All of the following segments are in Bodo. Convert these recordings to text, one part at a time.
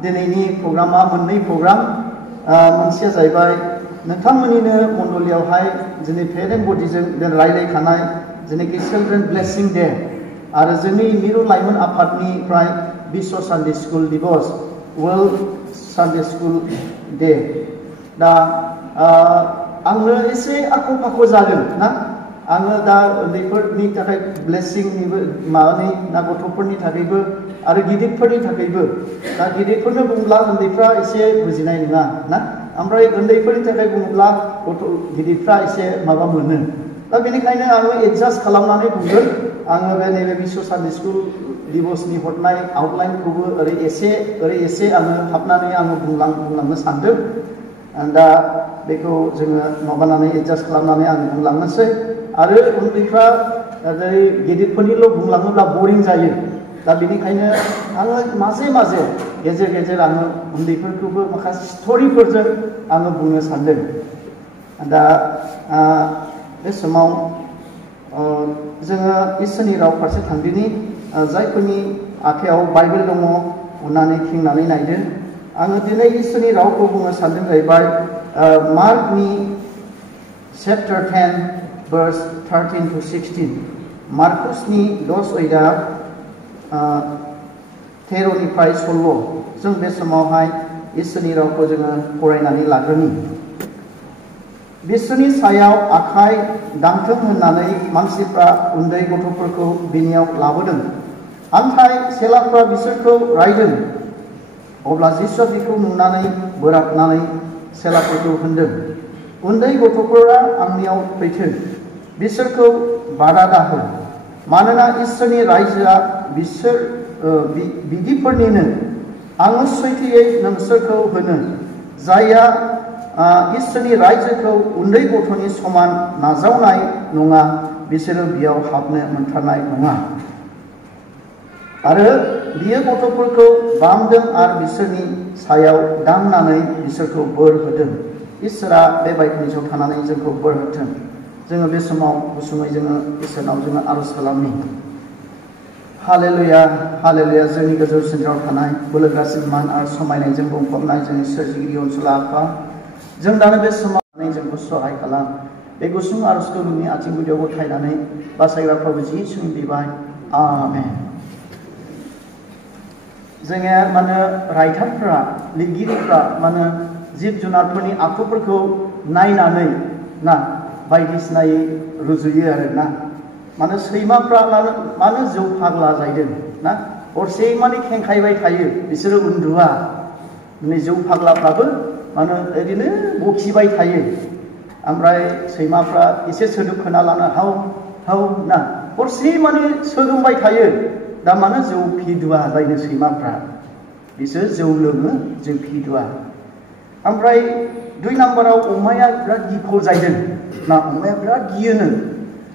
दिनैनि प्रग्रामा मोननै प्रग्राम मोनसेया जाहैबाय नोंथांमोननिनो मण्डलियावहाय जोंनि पेरेन्ट बडिजों रायलायखानाय जेनेखि चिल्ड्रेन ब्लेसिं डे आरो जोंनि मिरु लाइमोन आफादनिफ्राय विश्व सानडे स्कुल दिवस वर्ल्ड सानडे स्कुल डे दा आंनो एसे आख' फाख' जागोन ना आङो दा उन्दैफोरनि थाखाय ब्लेसिंनिबो माबानि ना गथ'फोरनि थाखायबो आरो गिदिरफोरनि थाखायबो दा गिदिरफोरनो बुंब्ला उन्दैफ्रा एसे बुजिनाय नङा ना ओमफ्राय उन्दैफोरनि थाखाय बुङोब्ला गथ' गिदिरफ्रा एसे माबा मोनो दा बेनिखायनो आङो एडजास्ट खालामनानै बुंगोन आङो बे नैबे विश्व सानडे स्कुल दिवसनि हरनाय आउटलाइनखौबो ओरै एसे आङो हाबनानै आङो बुंलांनो सानदों दा बेखौ जोङो माबानानै एडजास्ट खालामनानै आं बुंलांनोसै आरो उन्दैफ्रा जेरै गिदिरफोरनिल' बुंलाङोब्ला बरिं जायो दा बेनिखायनो आङो माजे गेजेर आङो उन्दैफोरखौबो माखासे स्ट'रिफोरजों आङो बुंनो सानदों दा बे समाव जोङो इसोरनि राव फारसे थांदिनि जायफोरनि आखायाव बाइबेल दङ अननानै खेंनानै नायदो आङो दिनै इसोरनि रावखौ बुंनो सानदों जाहैबाय मार्कनि चैप्टार 10 verse 13 to 16 मार्कुसनि 10 अयदा 13 निफ्राय 16 जों बे समावहाय इसोरनि रावखौ जोङो फरायनानै लाग्रोनि बिसोरनि सायाव आखाइ दांथों होननानै मानसिफ्रा उन्दै गथ'फोरखौ बिनियाव लाबोदों आमफ्राय सेलाफ्रा बिसोरखौ रायदों अब्ला जिसुआ बिखौ नुनानै बोराबनानै सेलाफोरखौ होनदों उन्दै गथ'फोरा आंनियाव फैथों बिसोरखौ बादा दाहो मानोना इसोरनि रायजोआ बिसोर बिदिफोरनिनो आङो सैथोयै नोंसोरखौ होनो जायहा इसोरनि रायजोखौ उन्दै गथ'नि समान नाजावनाय नङा बिसोरो बेयाव हाबनो मोनथारनाय नङा आरो बियो गथ'फोरखौ बामदों आरो बिसोरनि सायाव दांनानै बिसोरखौ बोर होदों इसोरा बे बायदियाव थानानै जोंखौ बोर होथों जोङो बे समाव गुसुङै जोङो इसोरनाव जोङो आरज खालामनि हालेलुया हालेलुया जोंनि गोजौ सिनज्राव थानाय बोलोग्रासिन मान आरो समायनायजों बुंफबनाय जोंनि सोरजिगिरि अनसुला आफा जों दानो बे समाव जोंखौ सहाय खालाम बे गुसुं आरजखौ नोंनि आथिं गुदियाव गथायनानै बासायग्रा प्रभु जिसुनि बिबाय आमेन जोङो माने रायथारफ्रा लिरगिरिफ्रा माने जिब जुनारफोरनि आखुफोरखौ नायनानै ना बायदिसिनायै रुजुयो आरो ना माने सैमाफ्रा मानो जौ फाग्ला जाहैदों ना हरसे माने खेंखायबाय थायो बिसोरो उन्दुआ नै जौ फाग्लाफ्राबो माने ओरैनो बखिबाय थायो ओमफ्राय सैमाफ्रा एसे सोदोब खोनालानो हाव ना हरसे माने सोगोमबाय थायो दा मानो जौ फिदुआ जायनो सैमाफ्रा बिसोर जौ लोङो जौ फिदुआ ओमफ्राय 2 नाम्बाराव अमाया बिराद गिखर जाहैदों ना अमाया बिराद गियोनो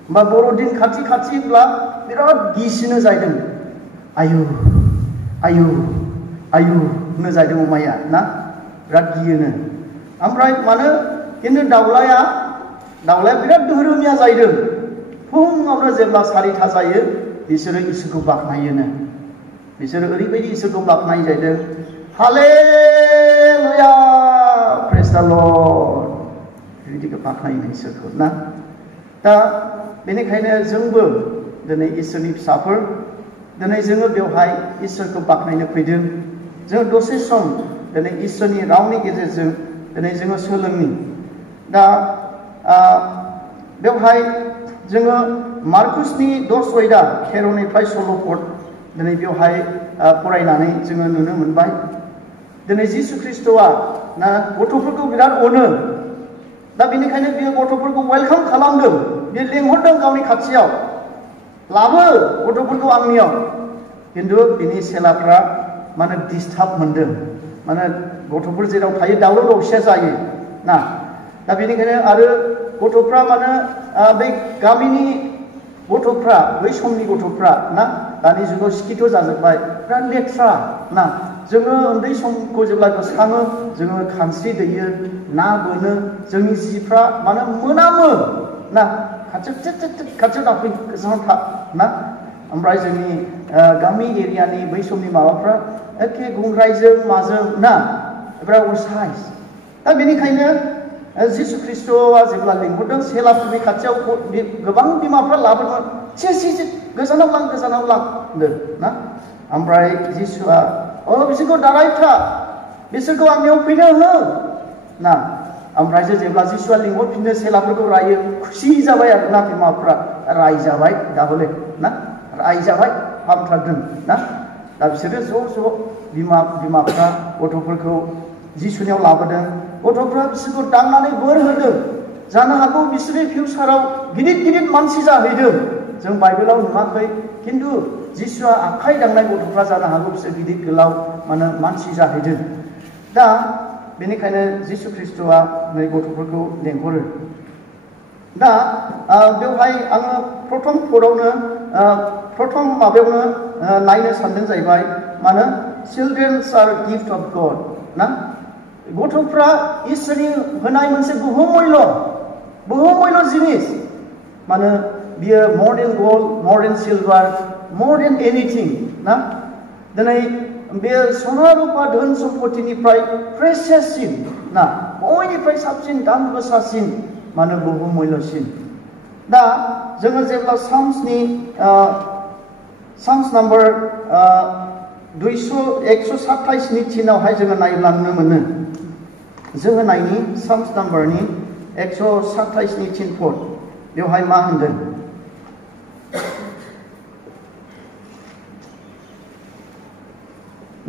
होमबा बर'दिन खाथिब्ला बिराद गिसिनो जाहैदों आयु होनो जाहैदों अमाया ना बिराद गियोनो ओमफ्राय मानो खिन्थु दाउलाया बिराद धोरोमिया जाहैदों फुङावनो जेब्ला 4टा जायो बिसोरो इसोरखौ बाख्नायोनो बिसोरो ओरैबायदि इसोरखौ बाख्नाय जाहैदों हालेलुया प्रेज द लर्ड बेबायदिखौ बाख्नायो इसोरखौ ना दा बेनिखायनो जोंबो दिनै इसोरनि फिसाफोर दिनै जोङो बेवहाय इसोरखौ बाख्नायनो फैदों जों दसे सम दिनै इसोरनि रावनि गेजेरजों दिनै जोङो सोलोंनि दा बेवहाय जोङो मार्कुसनि 10 अयदा 13 निफ्राय 16 पद दिनै बेवहाय फरायनानै जोङो नुनो मोनबाय दिनै जिसु ख्रिस्ट'आ ना गथ'फोरखौ बिराद अनो दा बेनिखायनो बियो गथ'फोरखौ वेलकाम खालामदों बियो लेंहरदों गावनि खाथियाव लाबो गथ'फोरखौ आंनियाव खिन्थु बिनि सेलाफ्रा माने डिस्टार्ब मोनदों माने गथ'फोर जेराव थायो दावराव दावसिया जायो ना दा बेनिखायनो आरो गथ'फ्रा माने बे गामिनि गथ'फ्रा बै समनि गथ'फ्रा ना दानि जुगाव शिक्षित जाजोब्बाय बिराद लेथ्रा ना जोङो उन्दै समखौ जेब्ला गोसोखाङो जोङो खानस्रि दैयो ना बोनो जोंनि जिफ्रा माने मोनामो ना खाथियाव दाफै गोजानाव था ना ओमफ्राय जोंनि गामि एरियानि बै समनि माबाफ्रा एखे गुंग्रायजों माजों ना बिराद असाइस दा बेनिखायनो जिसु ख्रिस्ट'आ जेब्ला लिंहरदों सेलाफोरनि खाथियाव गोबां बिमाफ्रा लाबोदोंमोन से गोजानाव लां होनदों ना ओमफ्राय जिसुआ बिसोरखौ दारायथा बिसोरखौ आंनियाव फैनो हो ना ओमफ्राय जेब्ला जिसुआ लिंहरफिनो सेलाफोरखौ रायो खुसि जाबाय आरोना बिमाफ्रा रायजाबाय दाबोले ना रायजाबाय हामथारदों ना दा बिसोरो ज' बिमाफ्रा गथ'फोरखौ जिसुनियाव लाबोदों गथ'फ्रा बिसोरखौ दांनानै बोर होदों जानो हागौ बिसोरनि फिउचाराव गिदिर मानसि जाहैदों जों बाइबेलाव नुवाखै खिन्थु जिसुआ आखाइ दांनाय गथ'फ्रा जानो हागौ बिसोर गिदिर गोलाव मानसि जाहैदों दा बेनिखायनो जिसु ख्रिस्ट'आ नै गथ'फोरखौ लेंहरो दा बेवहाय आङो प्रथम माबायावनो नायनो सानदों जाहैबाय मानो children's R gift of God ना गथ'फ्रा इसोरनि होनाय मोनसे बहुमूल्य जिनिस मानो बियो more than gold more than silver more than anything ना दिनै बे सना रुपा धोन सम्पतिनिफ्राय प्रेसियाससिन ना बयनिफ्राय साबसिन दाम गोसासिन मानो बहुमूल्यसिन दा जोङो जेब्ला साम्स नाम्बार 127 नि थिनावहाय जोङो नायब्ला नुनो मोनो जोङो नायनि साम्स नाम्बारनि 127 नि थिन पद बेवहाय मा होनदों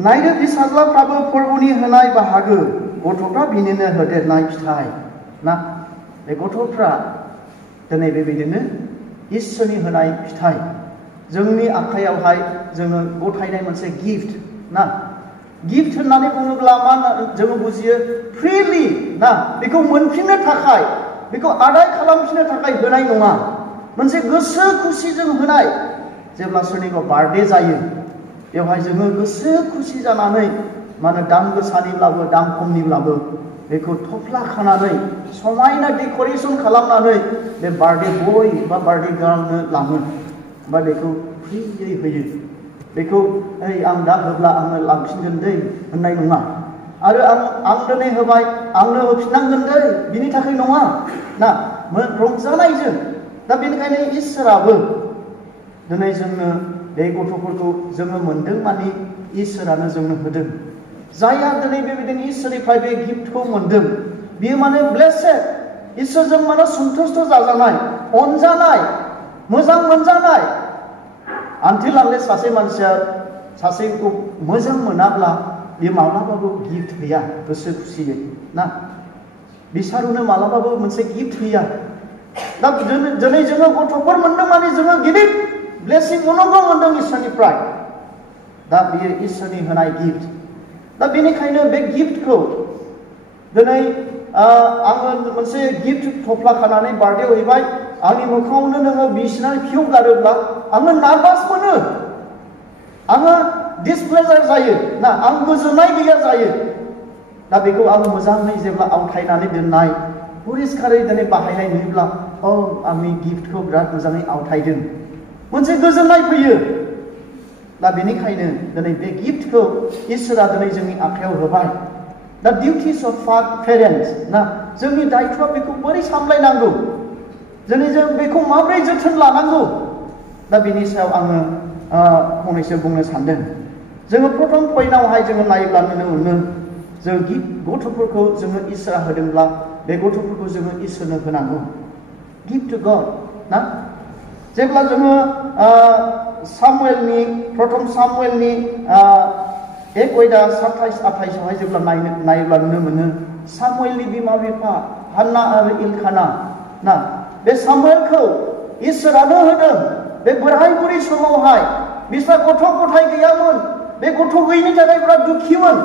नायनो फिसाज्लाफ्राबो फोरबोनि होनाय बाहागो गथ'फ्रा बिनिनो होदेरनाय फिथाइ ना बे गथ'फ्रा दिनै बेबायदिनो इसोरनि होनाय फिथाइ जोंनि आखायावहाय जोङो गथायनाय मोनसे गिफ्ट ना गिफ्ट होननानै बुङोब्ला मा जोङो बुजियो फ्रिलि ना बेखौ मोनफिननो थाखाय बेखौ आदाय खालामफिननो थाखाय होनाय नङा मोनसे गोसो खुसिजों होनाय जेब्ला सोरनिबा बार्थडे जायो बेवहाय जोङो गोसो खुसि जानानै माने दाम गोसानिब्लाबो दाम खमनिब्लाबो बेखौ थफ्ला खानानै समायना डेक'रेसन खालामनानै बे बार्थडे बय बा बार्थडे गार्लनो लाङो बा बेखौ फ्रियै होयो बेखौ आं दा होब्ला आंनो लांफिनगोन दै होननाय नङा आरो आं दिनै होबाय आंनो होफिननांगोन दै बिनि थाखाय नङा ना रंजानायजों दा बेनिखायनो इसोराबो दिनै जोंनो बे गथ'फोरखौ जोङो मोनदों माने इसोरानो जोंनो होदों जायहा दिनै बेबायदिनो इसोरनिफ्राय बे गिफ्टखौ मोनदों बियो माने ब्लेसेड इसोरजों माने सन्थुष्ट जाजानाय अनजानाय मोजां मोनजानाय आनटिल आनलेस सासे मानसिया सासेखौ मोजां मोनाब्ला बे माब्लाबाबो गिफ्ट होया गोसो खुसियै ना बिसारुनो माब्लाबाबो मोनसे गिफ्ट होया दा दिनै जोङो गथ'फोर मोनदों माने जोङो गिदिर ब्लेसिं अनुग्रह मोनदों इसोरनिफ्राय दा बेयो इसोरनि होनाय गिफ्ट दा बेनिखायनो बे गिफ्टखौ दिनै आङो मोनसे गिफ्ट थफ्ला खानानै बार्थडे हैबाय आंनि मोखाङावनो नोङो बिसिनानै फिउ गारोब्ला आङो नार्भास मोनो आङो डिसप्लेजार जायो ना आं गोजोननाय गैया जायो दा बेखौ आं मोजाङै जेब्ला आवथायनानै दोननाय परिस्कारै दिनै बाहायनाय नुयोब्ला आंनि गिफ्टखौ बिराद मोजाङै आवथायदों मोनसे गोजोननाय फैयो दा बेनिखायनो दिनै बे गिफ्टखौ इसोरा दिनै जोंनि आखायाव होबाय दा डिउटिस अफ पेरेन्टस ना जोंनि दायथ'आ बेखौ बोरै सामलायनांगौ दिनै जों बेखौ माबोरै जोथोन लानांगौ दा बेनि सायाव आङो फंनैसो बुंनो सानदों जोङो प्रथम पइन्टआवहाय जोङो नायोब्ला नुनो मोनो जों गथ'फोरखौ जोङो इसोरा होदोंब्ला बे गथ'फोरखौ जोङो इसोरनो होनांगौ गिफ्ट टु गड ना जेब्ला जोङो प्रथम सामुएलनि 1 अध्याय 27-28 जेब्ला नायोब्ला नुनो मोनो सामुएलनि बिमा बिफा हान्ना आरो इलखाना ना बे सामुएलखौ इसोरानो होदों बे बोराय बुरै समावहाय बिस्रा गथ' गथाय गैयामोन बे गथ' गैयिनि थाखाय बिराद दुखिमोन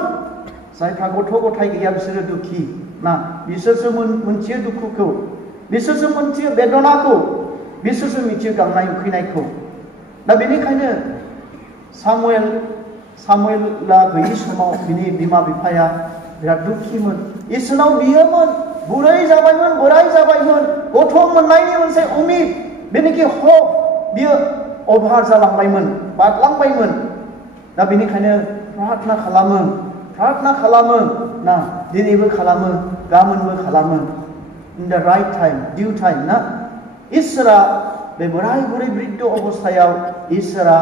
जायफ्रा गथ' गथाय गैया बिसोरो दुखि ना बिसोरसो मोनथियो दुखुखौ बिसोरसो मोनथियो बेदनाखौ बिसोरसो मिथियो गांनाय उखैनायखौ दा बेनिखायनो सामुएला गैयि समाव बिनि बिमा बिफाया बिराद दुखिमोन इसोरनाव बियोमोन बोराय जाबायमोन गथ' मोननायनि मोनसे उमिद बेनिखि हप बियो अभार जालांबायमोन बादलांबायमोन दा बेनिखायनो प्रार्थना खालामो ना दिनैबो खालामो गाबोनबो खालामो in the right time due time ना इसोरा बे बोराय बुरै बृद्ध अबस्थायाव इसोरा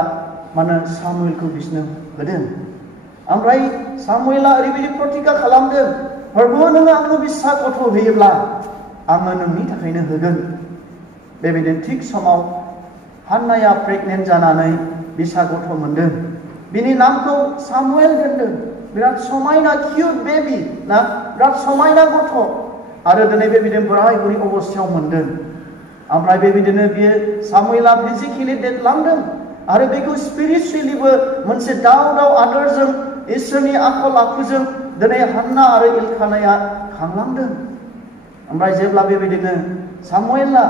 माने सामुएलखौ बिसनो होदों ओमफ्राय सामुएला ओरैबायदि प्रतिज्ञा खालामदों प्रभु नोङो आंनो फिसा गथ' होयोब्ला आङो नोंनि थाखायनो होगोन बेबायदिनो थिग समाव हान्नाया प्रेगनेन्ट जानानै फिसा गथ' मोनदों बिनि नामखौ सामुएल दोनदों बिराद समायना किउट बेबी ना बिराद समायना गथ' आरो दिनै बेबायदिनो बोराय बुरै अबस्थायाव मोनदों ओमफ्राय बेबायदिनो बियो सामुएला फिजिकेलि देरलांदों आरो बेखौ स्पिरिचुवेलिबो मोनसे दाव आदरजों इसोरनि आखल आखुजों दिनै हान्ना आरो इलखानाया खांलांदों ओमफ्राय जेब्ला बेबायदिनो सामुएला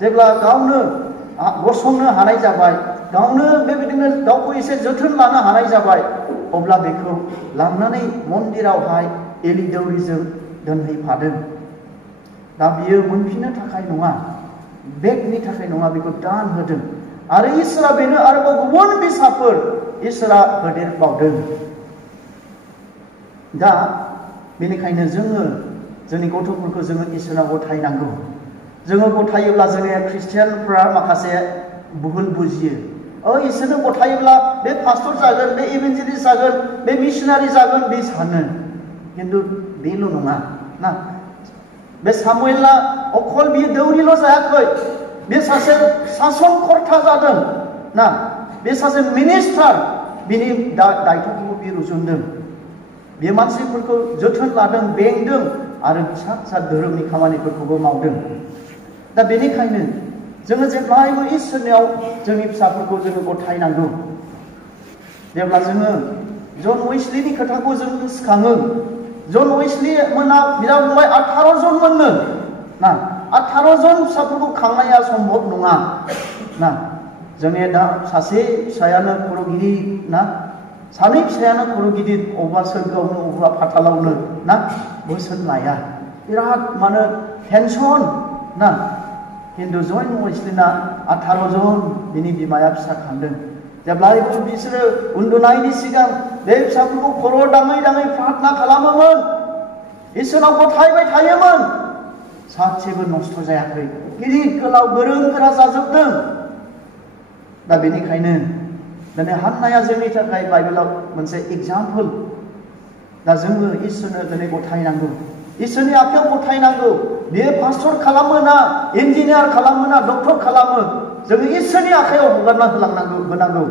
जेब्ला गावनो गसंनो हानाय जाबाय गावनो बेबायदिनो गावखौ एसे जोथोन लानो हानाय जाबाय अब्ला बेखौ लांनानै मन्दिरावहाय एलि दौरिजों दोनहैफादों दा बियो मोनफिननो थाखाय नङा बेगनि थाखाय नङा बेखौ दान होदों आरो इसोरा बेनो आरोबाव गुबुन फिसाफोर इसोरा होदेरबावदों दा बेनिखायनो जोङो जोंनि गथ'फोरखौ जोङो इसोराव गथायनांगौ जोङो गथायोब्ला जोंनि ख्रिस्टियानफोरा माखासे भुल बुजियो इसोरनो गथायोब्ला बे पास्टर जागोन बे इभान्जेलिस्ट जागोन बे मिशनारि जागोन बे सानो खिन्थु बेल' नङा ना बे सामुएला अखल बियो दौरिल' जायाखै बे सासे सासनकर्ता जादों ना बे सासे मिनिस्टार बिनि दायथ'खौबो बियो रुजुनदों बे मानसिफोरखौ जोथोन लादों बेंदों आरो फिसा फिसा धोरोमनि खामानिफोरखौबो मावदों दा बेनिखायनो जोङो जेब्लायबो इसोरनियाव जोंनि फिसाफोरखौ जोङो गथायनांगौ जेब्ला जोङो जन वेस्लिनि खोथाखौ जों गोसोखाङो जन वेस्लि मोना बिदा फंबाय 18 जन मोननो ना 18 जन फिसाफोरखौ खांनाया सम्भब नङा ना जोंनि दा सासे फिसायानो खर'गिरि ना सानै फिसायानो खर'गिरि अबेबा सोरगोआवनो अबेबा फाथालावनो ना बोसोन लाया बिराद माने टेनसन ना खिन्थु जन वेस्लिना 18 जन बिनि बिमाया फिसा खांदों जेब्लायबो बिसोरो उन्दुनायनि सिगां बे फिसाफोरखौ खर' दाङै दाङै प्रार्थना खालामोमोन इसोरनाव गथायबाय थायोमोन सासेबो नस्थ' जायाखै गिदिर गोलाव गोरों गोरा जाजोबदों दा बेनिखायनो दिनै हान्नाया जोंनि थाखाय बाइबेलाव मोनसे एग्जाम्पल दा जोङो इसोरनो दिनै गथायनांगौ इसोरनि आखायाव गथायनांगौ बियो पास्टर खालामो ना इन्जिनियार खालामो ना डक्टर खालामो जोङो इसोरनि आखायाव हगारना होनांगौ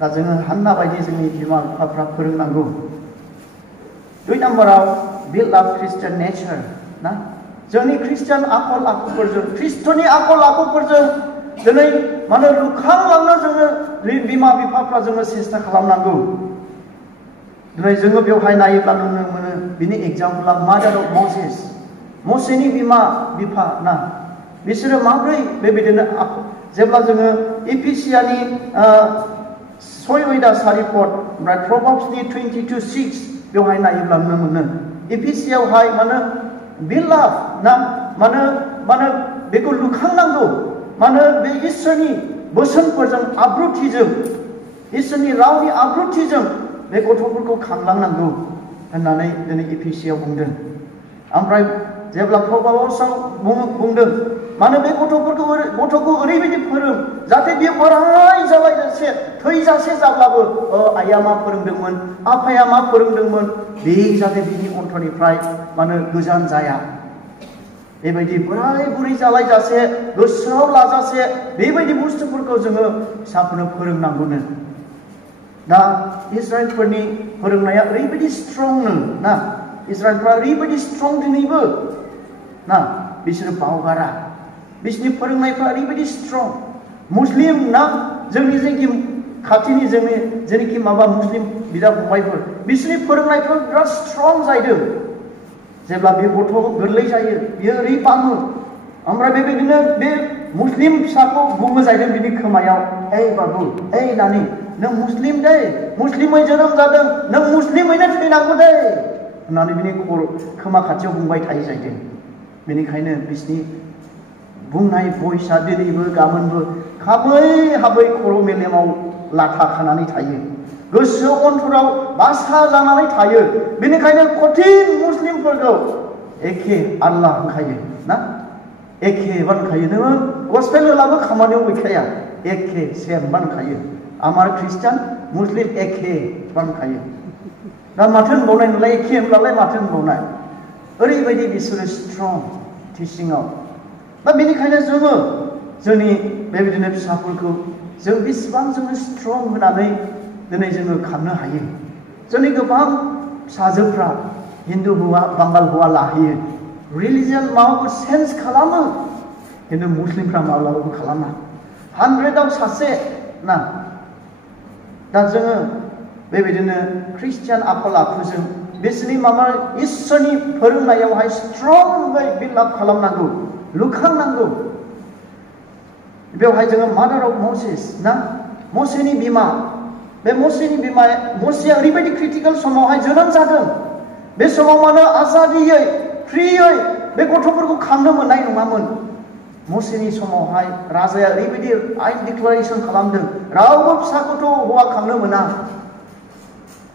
दा जोङो हान्ना बायदि जोंनि बिमा बिफाफ्रा फोरोंनांगौ 2 नाम्बाराव बिल्ड आप ख्रिस्टियान नेचार ना जोंनि ख्रिस्टियान आखल आखुफोरजों ख्रिस्ट'नि आखल आखुफोरजों दिनै माने लुखांलांनो जोङो बिमा बिफाफ्रा जोङो सेस्था खालामनांगौ दिनै जोङो बेवहाय नायोब्ला नुनो मोनो बिनि एग्जाम्पला मादार अफ मसेस मसेनि बिमा बिफा ना बिसोरो माब्रै बेबायदिनो जेब्ला जोङो इफिसियानि 6 सारि पद ओमफ्राय प्रभाब्सनि 22:6 बेवहाय नायोब्ला नुनो मोनो इफिसियावहाय माने बिलाभ ना माने बेखौ लुखांनांगौ माने बे इसोरनि बोसोनफोरजों आब्रुथिजों इसोरनि रावनि आब्रुथिजों बे गथ'फोरखौ खांलांनांगौ होननानै दिनै इफिसियाव बुंदों ओमफ्राय जेब्ला प्रभाबावसाव बुंदों माने बे गथ'खौ ओरैबायदि फोरों जाहाथे बियो बोराय जालायजासे थैजासे जाब्लाबो आइया मा फोरोंदोंमोन आफाया मा फोरोंदोंमोन बे जाहाथे बिनि अन्थरनिफ्राय माने गोजान जाया बेबायदि बोराय बुरै जालायजासे गोसोआव लाजासे बेबायदि बुस्थुफोरखौ जोङो फिसाफोरनो फोरोंनांगौनो दा इजराइलफोरनि फोरोंनाया ओरैबायदि स्ट्रंनो ना इजराइलफ्रा ओरैबायदि स्ट्रं दिनैबो ना बिसोरो बावगारा बिसोरनि फोरोंनायफ्रा ओरैबायदि स्ट्रं मुस्लिम ना जोंनि जेखि खाथिनि जेनोखि माबा मुस्लिम बिदा फंबायफोर बिसोरनि फोरोंनायफ्रा बिराद स्ट्रं जाहैदों जेब्ला बे गथ' गोरलै जायो बियो ओरै बाङो ओमफ्राय बेबायदिनो बे मुस्लिम फिसाखौ बुङो जाहैदों बिनि खोमायाव ओइ बाबु ओइ नानि नों मुस्लिम दे मुस्लिमै जोनोम जादों नों मुस्लिमैनो थैनांगौ दे होननानै बिनि खोमा खाथियाव बुंबाय थायो जाहैदों बेनिखायनो बिसोरनि बुंनाय भइसआ दिनैबो गाबोनबो हाबै हाबै खर' मेलेमाव लाथा खानानै थायो गोसो अन्थराव बासा जानानै थायो। बेनिखायनो कठिन मुस्लिमफोरखौ एखे आल्लाह होनखायो ना, एखे बानखायो। नोङो गसपेल होलाबो खामानियाव गैखाया, एखे सेम बानखायो। आमार ख्रिस्टान मुस्लिम एखे बानखायो। दा माथो होनबावनाय नोंलाय, एखे होनब्लालाय माथो होनबावनाय। ओरैबायदि बिसोरो स्ट्रं टिचिंआव। दा बेनिखायनो जोङो जोंनि बेबायदिनो फिसाफोरखौ जों बेसेबां जोङो स्ट्रं होनानै दिनै जोङो खांनो हायो। जोंनि गोबां फिसाजोफ्रा हिन्दु हौवा बांगाल हौवा लाहैयो, रिलिजियन माबाफोर चेन्ज खालामो, खिन्थु मुस्लिमफ्रा माब्लाबाबो खालामा। 100आव सासे ना। दा जोङो बेबायदिनो ख्रिस्टियान आखल आखुजों बिसोरनि माबा इसोरनि फोरोंनायावहाय स्ट्रंयै बिल्डआप खालामनांगौ, लुखांनांगौ। बेवहाय जोङो मादार अफ मसेस ना, मसेनि बिमा। बे मसेनि बिमाया, मसेया ओरैबायदि क्रिटिकेल समावहाय जोनोम जादों। बे समाव मानो आजादियै फ्रियै बे गथ'फोरखौ खांनो मोननाय नङामोन। मसेनि समावहाय राजाया ओरैबायदि आइन डिक्लारेसन खालामदों, रावबो फिसा गथ' हौवा खांनो मोना।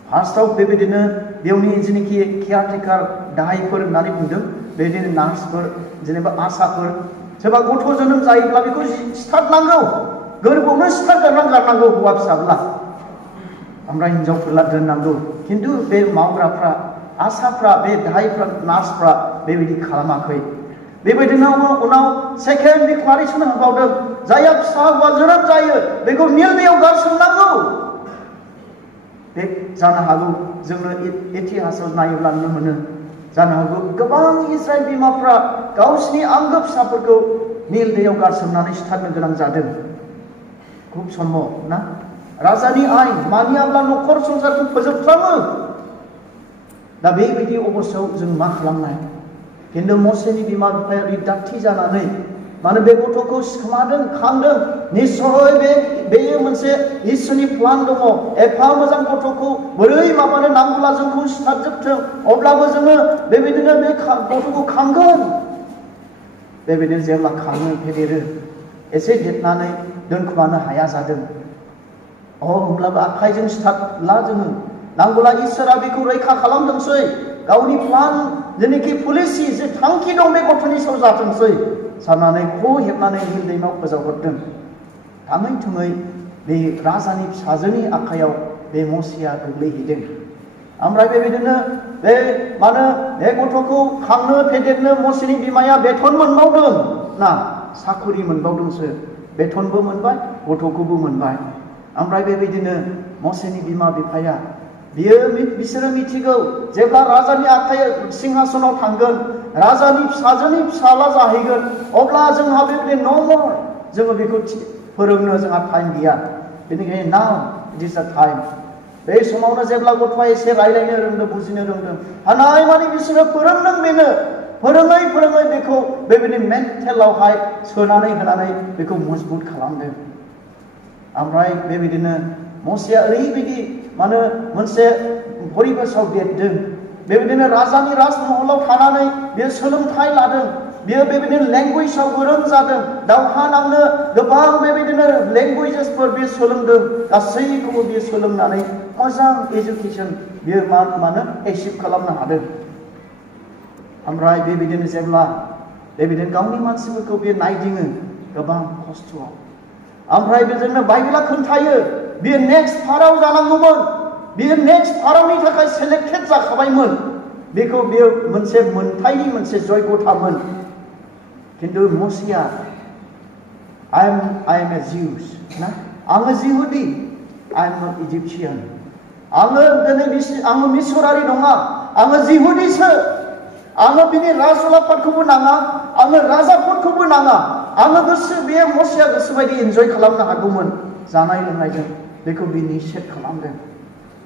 फार्स्टआव बेबायदिनो बेवनि जेनाखि केयारटेकार दाहायफोर होननानै बुंदों, बेबायदिनो नार्सफोर जेनेबा आसाफोर, सोरबा गथ' जोनोम जायोब्ला बेखौ सिथारनांगौ, गोरबोआवनो सिथारगारनांगौ हौवा फिसाब्ला, ओमफ्राय हिनजावफोरला दोननांगौ। खिन्थु बे मावग्राफ्रा, आसाफ्रा, बे दाहायफ्रा, नार्सफ्रा बेबायदि खालामाखै। बेबायदिनो उनाव सेकेन्ड डिक्लारेसन होबावदों, जायहा फिसा हौवा जोनोम जायो बेखौ नील दैयाव गारसोमनांगौ। बे जानो हागौ जोङो इतिहासाव नायोब्ला नुनो मोनो, जानो हागौ गोबां इजराइल बिमाफ्रा गावसिनि आंगो फिसाफोरखौ नील दैयाव गारसोमनानै सिथारनो गोनां जादों। खुब सम्भब ना। राजानि आइन मानियाब्ला न'खर संसारखौ फोजोबस्राङो। दा बेबायदि अबस्थायाव जों मा खालामनाय। खिन्थु मसेनि बिमा बिफाया रिदाक्थि जानानै मानो बे गथ'खौ सिखोमादों, खांदों। निस्सय बेयो मोनसे इसोरनि प्लान दङ। एफा मोजां गथ'खौ बोरै माबानो नांगौब्ला जोंखौ सिथारजोबथों, अब्लाबो जोङो बेबायदिनो बे गथ'खौ खांगोन। बेबायदिनो जेब्ला खाङो फेदेरो, एसे देरनानै दोनखुमानो हाया जादों। होमब्लाबो आखाइजों सिथारला जोङो, नांगौब्ला इसोरा बेखौ रैखा खालामथोंसै, गावनि प्लान जेनाखि पलिसि जे थांखि दं बे गथ'नि सायाव जाथोंसै साननानै हेबनानै नील दैमायाव फोजावहरदों। थाङै थुङै बे राजानि फिसाजोनि आखाइयाव बे मसेया गोग्लैहैदों। ओमफ्राय बेबायदिनो बे मानो बे गथ'खौ खांनो फेदेरनो मसेनि बिमाया बेथन मोनबावदों ना, साखरि मोनबावदोंसो। बेथनबो मोनबाय, गथ'खौबो मोनबाय। ओमफ्राय बेबायदिनो मसेनि बिमा बिफाया बिसोरो मिथिगौ, जेब्ला राजानि आखाइ सिंहासनाव थांगोन, राजानि फिसाजोनि फिसाला जाहैगोन, अब्ला जोंहा बेबायदि न' मर जोङो बेखौ फोरोंनो जोंहा टाइम गैया। बेनिखायनो now it is a time. बे समावनो जेब्ला गथ'आ एसे रायलायनो रोंदों, बुजिनो रोंदों, हानाय माने बिसोरो फोरोंदों। बेनो फोरोङै फोरोङै बेखौ बेबायदि मेन्टेलावहाय सोनानै होनानै बेखौ मजबुत खालामदों। ओमफ्राय बेबायदिनो मसेया ओरैबायदि मानो मोनसे परिबेसाव देरदों। बेबायदिनो राजानि राजमहलाव थानानै बियो सोलोंथाइ लादों। बियो बेबायदिनो लेंगुवेजाव गोरों जादों। दावहा नांनो गोबां बेबायदिनो लेंगुवेजेसफोर बियो सोलोंदों। गासैखौबो बियो सोलोंनानै मोजां एजुकेसन बियो मानो एचिभ खालामनो हादों। ओमफ्राय बेबायदिनो जेब्ला बेबायदिनो गावनि मानसिफोरखौ बियो नायदिङो गोबां खस्थ'आव, ओमफ्राय बेजोंनो बाइबेला खोन्थायो बियो नेक्स्ट फाराव जानांगौमोन, बियो नेक्स्ट फारावनि थाखाय सेलेक्टेड जाखाबायमोन। बेखौ बियो मोनसे मोनथायनि मोनसे जयगथामोन। खिन्थु मसेया आइ एम ए जिउस ना, आङो जिहुदी, आइ एम नट इजिप्शियान। आङो मिसरारि नङा, आङो जिहुदीसो। आङो बिनि राजउलाफादखौबो नाङा, आङो राजाफोरखौबो नाङा। आङो गोसो, बे मसेया गोसोबायदि इन्जय खालामनो हागौमोन जानाय लोंनायजों, बेखौ बे निषेध खालामदों।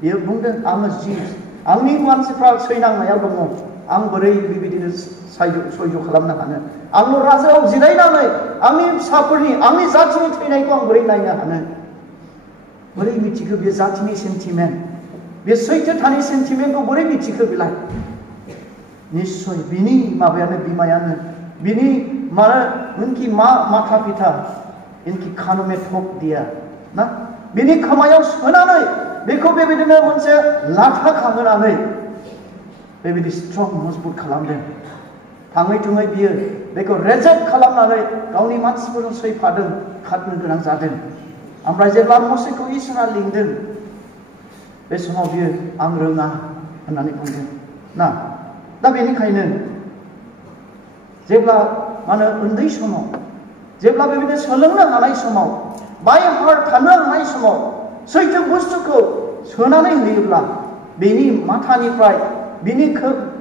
बियो बुंदों आङो जिउस, आंनि मानसिफ्रा सैनांनायाव दङ, आं बोरै बेबायदिनो सयज' खालामनो हानो। आंल' राजायाव जिरायनानै आंनि फिसाफोरनि, आंनि जाथिनि थैनायखौ आं बोरै नायनो हानो। बोरै मिथिखो बे जाथिनि सेन्टिमेन्ट, बे सैथोथानि सेन्टिमेन्टखौ बोरै मिथिखो बेलाय। निश्चय बिनि माबायानो, बिमायानो, बिनि उनकी माता पिता इनकी कानों में ठोक दिया ना, बिनि खोमायाव सोनानै बेखौ बेबायदिनो मोनसे लाथा खाहोनानै बेबायदि स्ट्रं मजबुत खालामदों थाङै थुङै बियो बेखौ रेजेक्ट खालामनानै गावनि मानसिफोरजों सैफादों खारनो गोनां जादों ओमफ्राय जेब्ला मसेखौ इसोरा लिंदों बे समाव बियो आं रोङा होननानै बुंदों ना दा बेनिखायनो जेब्ला माने उन्दै समाव जेब्ला बेबायदिनो सोलोंनो हानाय समाव बाय हार्ट थानो हानाय समाव सैथो बुस्थुखौ सोनानै होयोब्ला बेनि माथानिफ्राय बिनि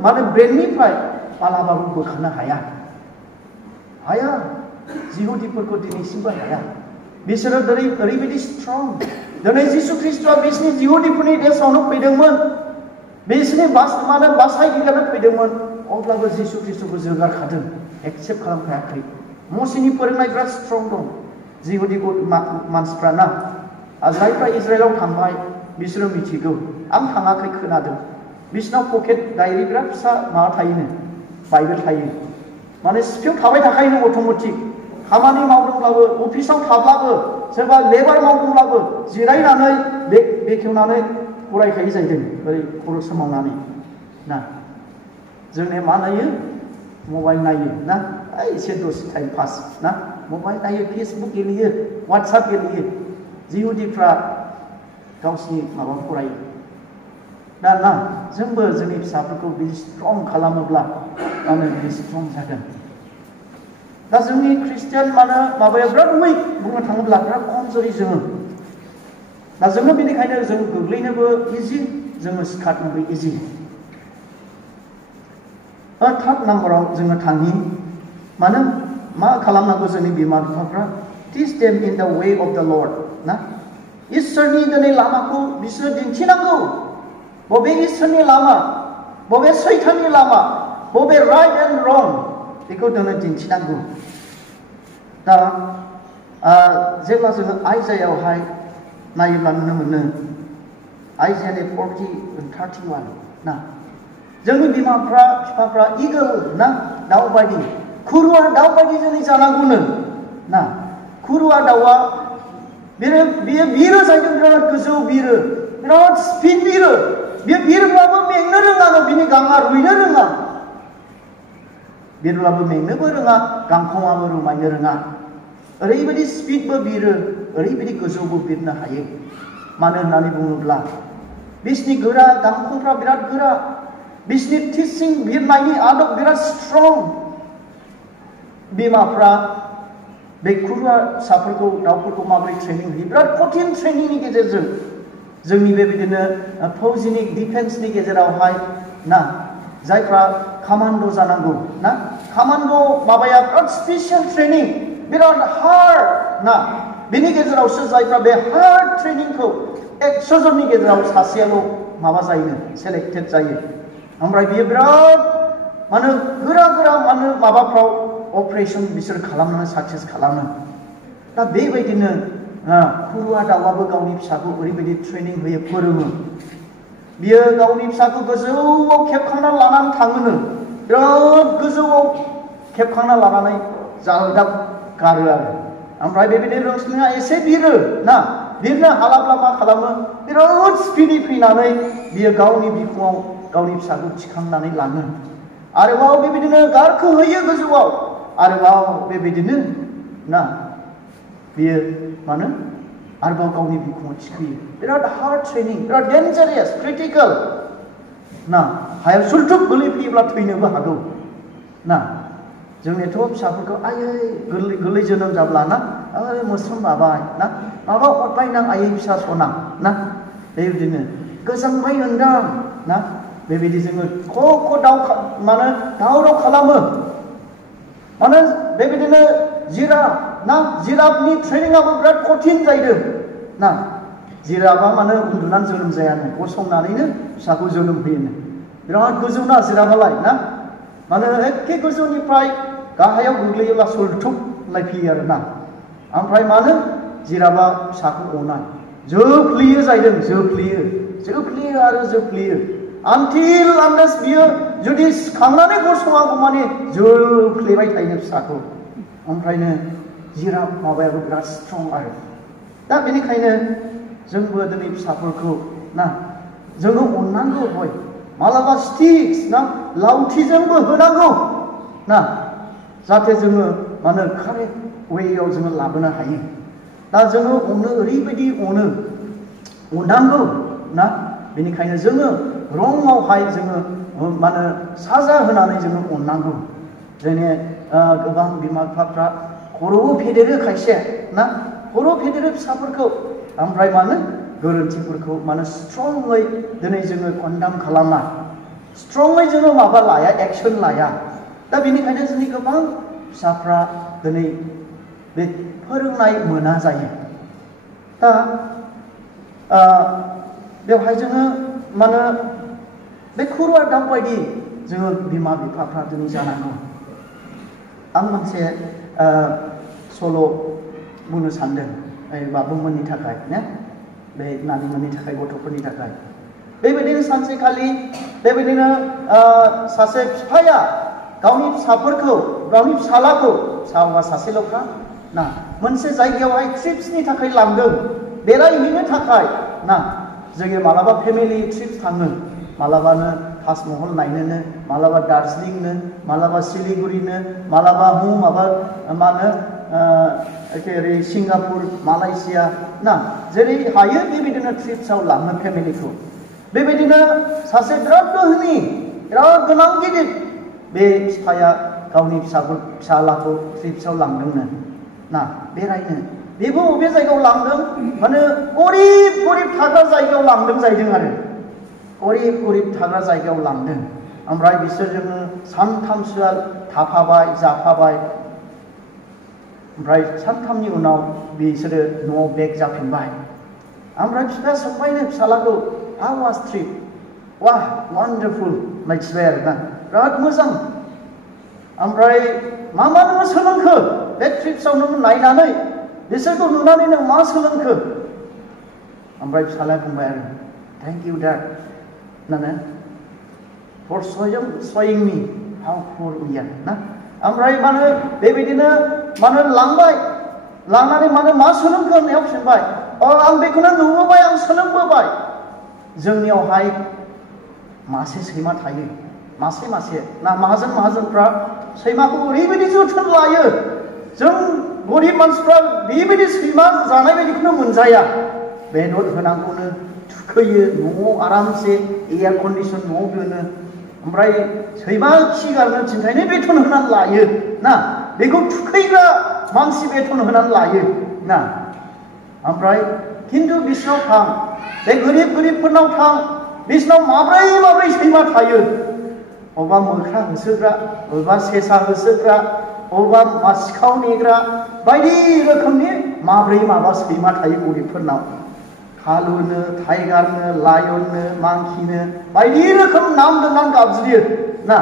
माने ब्रेननिफ्राय मालाबाबो बोखानो हाया जिहुदिफोरखौ दिनैसिमबो हाया बिसोरो ओरैबायदि स्ट्रं दिनै जिसु ख्रिस्ट'आ बिसोरनि जिहुदिफोरनि देशआवनो फैदोंमोन बिसोरनि माने बासायगिरियानो फैदोंमोन अब्लाबो जिसु ख्रिस्ट'खौ जोगारखादों एक्सेप्ट खालामखायाखै मसेनि फोरोंनाय बिराद स्ट्रं दं जिहुदि मानसिफ्रा ना जायफ्रा इजराइलाव थांबाय बिसोरो मिथिगौ आं थाङाखै खोनादों बिसोरनाव पकेट डायरि बिराद फिसा माबा थायोनो बाइबेल थायो माने सिपियाव थाबाय थाखायोनो अट'मेटिक खामानि मावदोंब्लाबो अफिसाव थाब्लाबो सोरबा लेबार मावदोंब्लाबो जिरायनानै बेखेवनानै फरायखायो जाहैदों ओरै खर' सोमावनानै ना जोंने मा नायो मबाइल नायो ना एसे दसे टाइम पास ना मबाइल नायो फेसबुक गेलेयो वाट्सएप गेलेयो जिहुदिफ्रा गावसिनि माबा फरायो दा ना जोंबो जोंनि फिसाफोरखौ बिदि स्ट्रं खालामोब्ला माने बिदि स्ट्रं जागोन दा जोंनि ख्रिस्टियान माबाया बिराद उइक बुंनो थाङोब्ला बिराद खमजोरि जोङो दा जोङो बेनिखायनो जों गोग्लैनोबो इजि जोङो सिखारनोबो इजि थार्ड नाम्बाराव जोङो थाङि मानो मा खालामनांगौ जोंनि बिमा बिफाफ्रा teach them in the way of द लर्ड ना इसोरनि दिनै लामाखौ बिसोरो दिन्थिनांगौ बबे इसोरनि लामा बबे सैथोनि लामा बबे राइट एन्ड रं बेखौ दिनै दिन्थिनांगौ दा जेब्ला जोङो आइजायावहाय नायोब्ला नुनो मोनो आइजायानि 40:31 ना जोंनि बिमाफ्रा बिफाफ्रा इगल ना दाउ बायदि खुरुवा दाउ बायदि जों जानांगौनो ना खुरुवा दाउआ बियो बिरो जाहैदों बिराद गोजौ बिरो बिराद स्पिड बिरो बियो बिरब्लाबो मेंनो रोङानो बिनि गाङा रुइनो रोङा बिरब्लाबो मेंनोबो रोङा गांखंआबो रुमायनो रोङा ओरैबायदि स्पिडबो बिरो ओरैबायदि गोजौबो बिरनो हायो मानो होननानै बुङोब्ला बिसोरनि गोरा गांखंफ्रा बिराद गोरा बिसोरनि टिचिं बिरनायनि आदब बिराद स्ट्रं बिमाफ्रा बे खुरुवा फिसाफोरखौ दाउफोरखौ माबोरै ट्रेनिं होयो बिराद कठिन ट्रेनिंनि गेजेरजों जोंनि बेबायदिनो फौजिनि डिफेन्सनि गेजेरावहाय ना जायफ्रा कामान्ड' जानांगौ ना कामान्ड' माबाया बिराद स्पेसियेल ट्रेनिं बिराद हार्ड ना बेनि गेजेरावसो जायफ्रा बे हार्ड ट्रेनिंखौ 100 जननि गेजेराव सासेयाल' माबा जायो सेलेक्टेड जायो ओमफ्राय बियो बिराद माने गोरा माने माबाफ्राव अपारेशन बिसोर खालामनानै साक्सेस खालामो दा बेबायदिनो खुरुवा दाउआबो गावनि फिसाखौ ओरैबायदि ट्रेनिं होयो फोरोङो बियो गावनि फिसाखौ गोजौआव खेबखांना लानानै थाङोनो बिराद गोजौआव खेबखांना लानानै जालदाब गारो आरो ओमफ्राय बेबायदिनो रोंस्लिङा एसे बिरो ना बिरनो हालाब्ला मा खालामो बिराद स्पिडै फैनानै बियो गावनि बिखुङाव गावनि फिसाखौ थिखांनानै लाङो आरोबाव बेबायदिनो गारखोहैयो गोजौआव आरोबाव बेबायदिनो ना बियो मानो आरोबाव गावनि बिखुङाव थिखोयो बिराद हार्ड ट्रेनिं बिराद डेन्जारास क्रिटिकेल ना हायाव सुलथुब गोलैफैयोब्ला थैनोबो हागौ ना जोंनिथ' फिसाफोरखौ आयै गोरलै जोनोम जाब्ला ना मोस्रोम बाबाय ना माबा अरबायनां आयै फिसा सना ना बेबायदिनो गोजांबाय नोंदां ना बेबायदि जोङो ख' दावराव खालामो माने बेबायदिनो जिराफनि ट्रेनिंआबो बिराद कठिन जाहैदों ना जिराफा माने उन्दुनानै जोनोम जायानो गसंनानैनो फिसाखौ जोनोम होयोनो बिराद गोजौना जिराफालाय ना माने एखे गोजौनिफ्राय गाहायाव गोग्लैयोब्ला सलथुब लायफैयो आरो ना ओमफ्राय मानो जिराफा फिसाखौ अनाय जोफ्लेयो जाहैदों जोफ्लेयो आरो जोफ्लेयो आनटिल आनलेस बियो जुदि खांनानै गसङागौ माने जोफ्लेबाय थायो फिसाखौ ओमफ्रायनो जिराफ माबायाबो बिराद स्ट्रं आरो दा बेनिखायनो जोंबो दिनै फिसाफोरखौ ना जोङो अननांगौ हय मालाबा स्टिक्स ना लावथिजोंबो होनांगौ ना जाहाथे जोङो माने कारेक्ट वेयाव जोङो लाबोनो हायो दा जोङो अननो ओरैबायदि अननांगौ ना बेनिखायनो जोङो रङावहाय जोङो माने साजा होनानै जोङो अननांगौ जोंनि गोबां बिमा बिफाफ्रा खर'बो फेदेरो खायसे ना खर' फेदेरो फिसाफोरखौ ओमफ्राय मानो गोरोन्थिफोरखौ माने स्ट्रङै दिनै जोङो कन्डाम खालामा स्ट्रङै जोङो माबा लाया एक्सन लाया दा बेनिखायनो जोंनि गोबां फिसाफ्रा दिनै बे फोरोंनाय मोना जायो दा बेवहाय जोङो माने बे खर'आ दाउ बायदि जोङो बिमा बिफाफ्रा दिनै जानांगौ आं मोनसे सल' बुंनो सानदों बाबुमोननि थाखाय ने बे नानिमोननि थाखाय गथ'फोरनि थाखाय बेबायदिनो सानसेखालि बेबायदिनो सासे बिफाया गावनि फिसाफोरखौ गावनि फिसालाखौ फिसा हौवा सासेल'खा ना मोनसे जायगायावहाय ट्रिप्सनि थाखाय लांदों बेरायहैनो थाखाय ना जोङो मालाबा फेमिलि ट्रिप्स थाङो मालाबानो ताजमहल नायनोनो मालाबा दार्जिलिंनो मालाबा सिलिगुरिनो मालाबा माबा मा होनो ओरै सिंगापुर मालयसिया ना जेरै हायो बेबायदिनो ट्रिप्सआव लाङो फेमिलिखौ बेबायदिनो सासे बिराद दोहोनि बिराद गोनां गिदिर बे बिफाया गावनि फिसालाखौ ट्रिप्सआव लांदोंनो ना बेरायनो बेबो बबे जायगायाव लांदों माने गरिब थाग्रा जायगायाव लांदों जाहैदों आरो गरिब थाग्रा जायगायाव लांदों ओमफ्राय बिसोरजोंनो सानथामसोआ थाफाबाय जाफाबाय ओमफ्राय सानथामनि उनाव बिसोरो न'आव बेक जाफिनबाय ओमफ्राय बिफाया सोंबायनो फिसालाखौ हाउ वाज ट्रिप वाह वान्डारफुल मिथिबाय आरोना बिराद मोजां ओमफ्राय मा नोङो सोलोंखो बे ट्रिप्सआव नों नायनानै बिसोरखौ नुनानै नों मा सोलोंखो ओमफ्राय फिसालाया बुंबाय आरो थेंक इउ डैड होननानै फर शयिं मी हाउ पुर वी आर ना ओमफ्राय मानो बेबायदिनो मानो लांनानै मानो मा सोलोंखो होननायाव फिनबाय आं बेखौनो नुबोबाय आं सोलोंबोबाय जोंनियावहाय मासे सैमा थायो मासे ना माहाजोनफ्रा सैमाखौ ओरैबायदि जोथोन लायो जों गरिब मानसिफ्रा बेबायदि सैमा जानाय बायदिखौनो मोनजाया बेदर होनांगौनो थुखैयो न'आव आरामसे एयार कन्डिसन न'आव दोनो ओमफ्राय सैमा खि गारनो थिनथायनो बेथन होनानै लायो ना बेखौ थुखैग्रा मानसि बेथन होनानै लायो ना ओमफ्राय खिन्थु बिसिनाव थां बे गोरिबफोरनाव थां बिसिनाव माब्रै सैमा थायो अबेबा मोख्रा होसोग्रा अबेबा सेसा होसोग्रा अबेबा सिखाव नेग्रा बायदि रोखोमनि माबा सैमा थायो गरिबफोरनाव भालुनो टाइगारनो लायननो मांकिनो बायदि रोखोम नाम दोननानै गाबज्रियो ना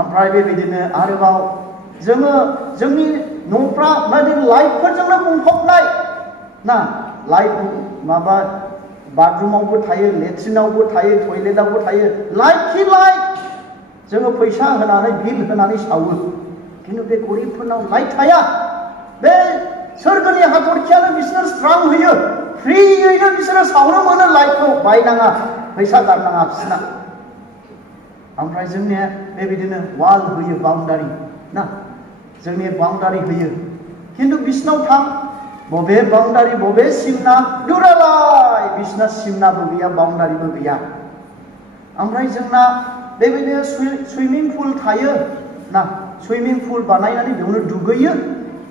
ओमफ्राय बेबायदिनो आरोबाव जोंनि न'फ्रा माने लाइटफोरजोंनो बुंफबनाय ना लाइट माबा बाथरुमावबो थायो लेट्रिनावबो थायो टयलेटावबो थायो लाइट जोङो फैसा होनानै बिल होनानै सावो खिन्थु बे गरिबफोरनाव लाइट थाया बे सोरगोनि हाथरखियानो बिसोर स्रां होयो फ्रियैनो बिसोरो सावनो मोनो लाइटखौ बायनाङा फैसा गारनाङा बिसोरना ओमफ्राय जोंनिया बेबायदिनो वाल होयो बाउन्डारि ना जोंनि बाउन्डारि होयो खिन्थु बिसोरनाव थां बबे बाउन्डारि बबे सिमना नुरालाय बिसोरना सिमनाबो गैया बाउन्डारिबो गैया ओमफ्राय जोंना बेबायदिनो सुइमिं पुल थायो ना सुइमिं पुल बानायनानै बेयावनो दुगैयो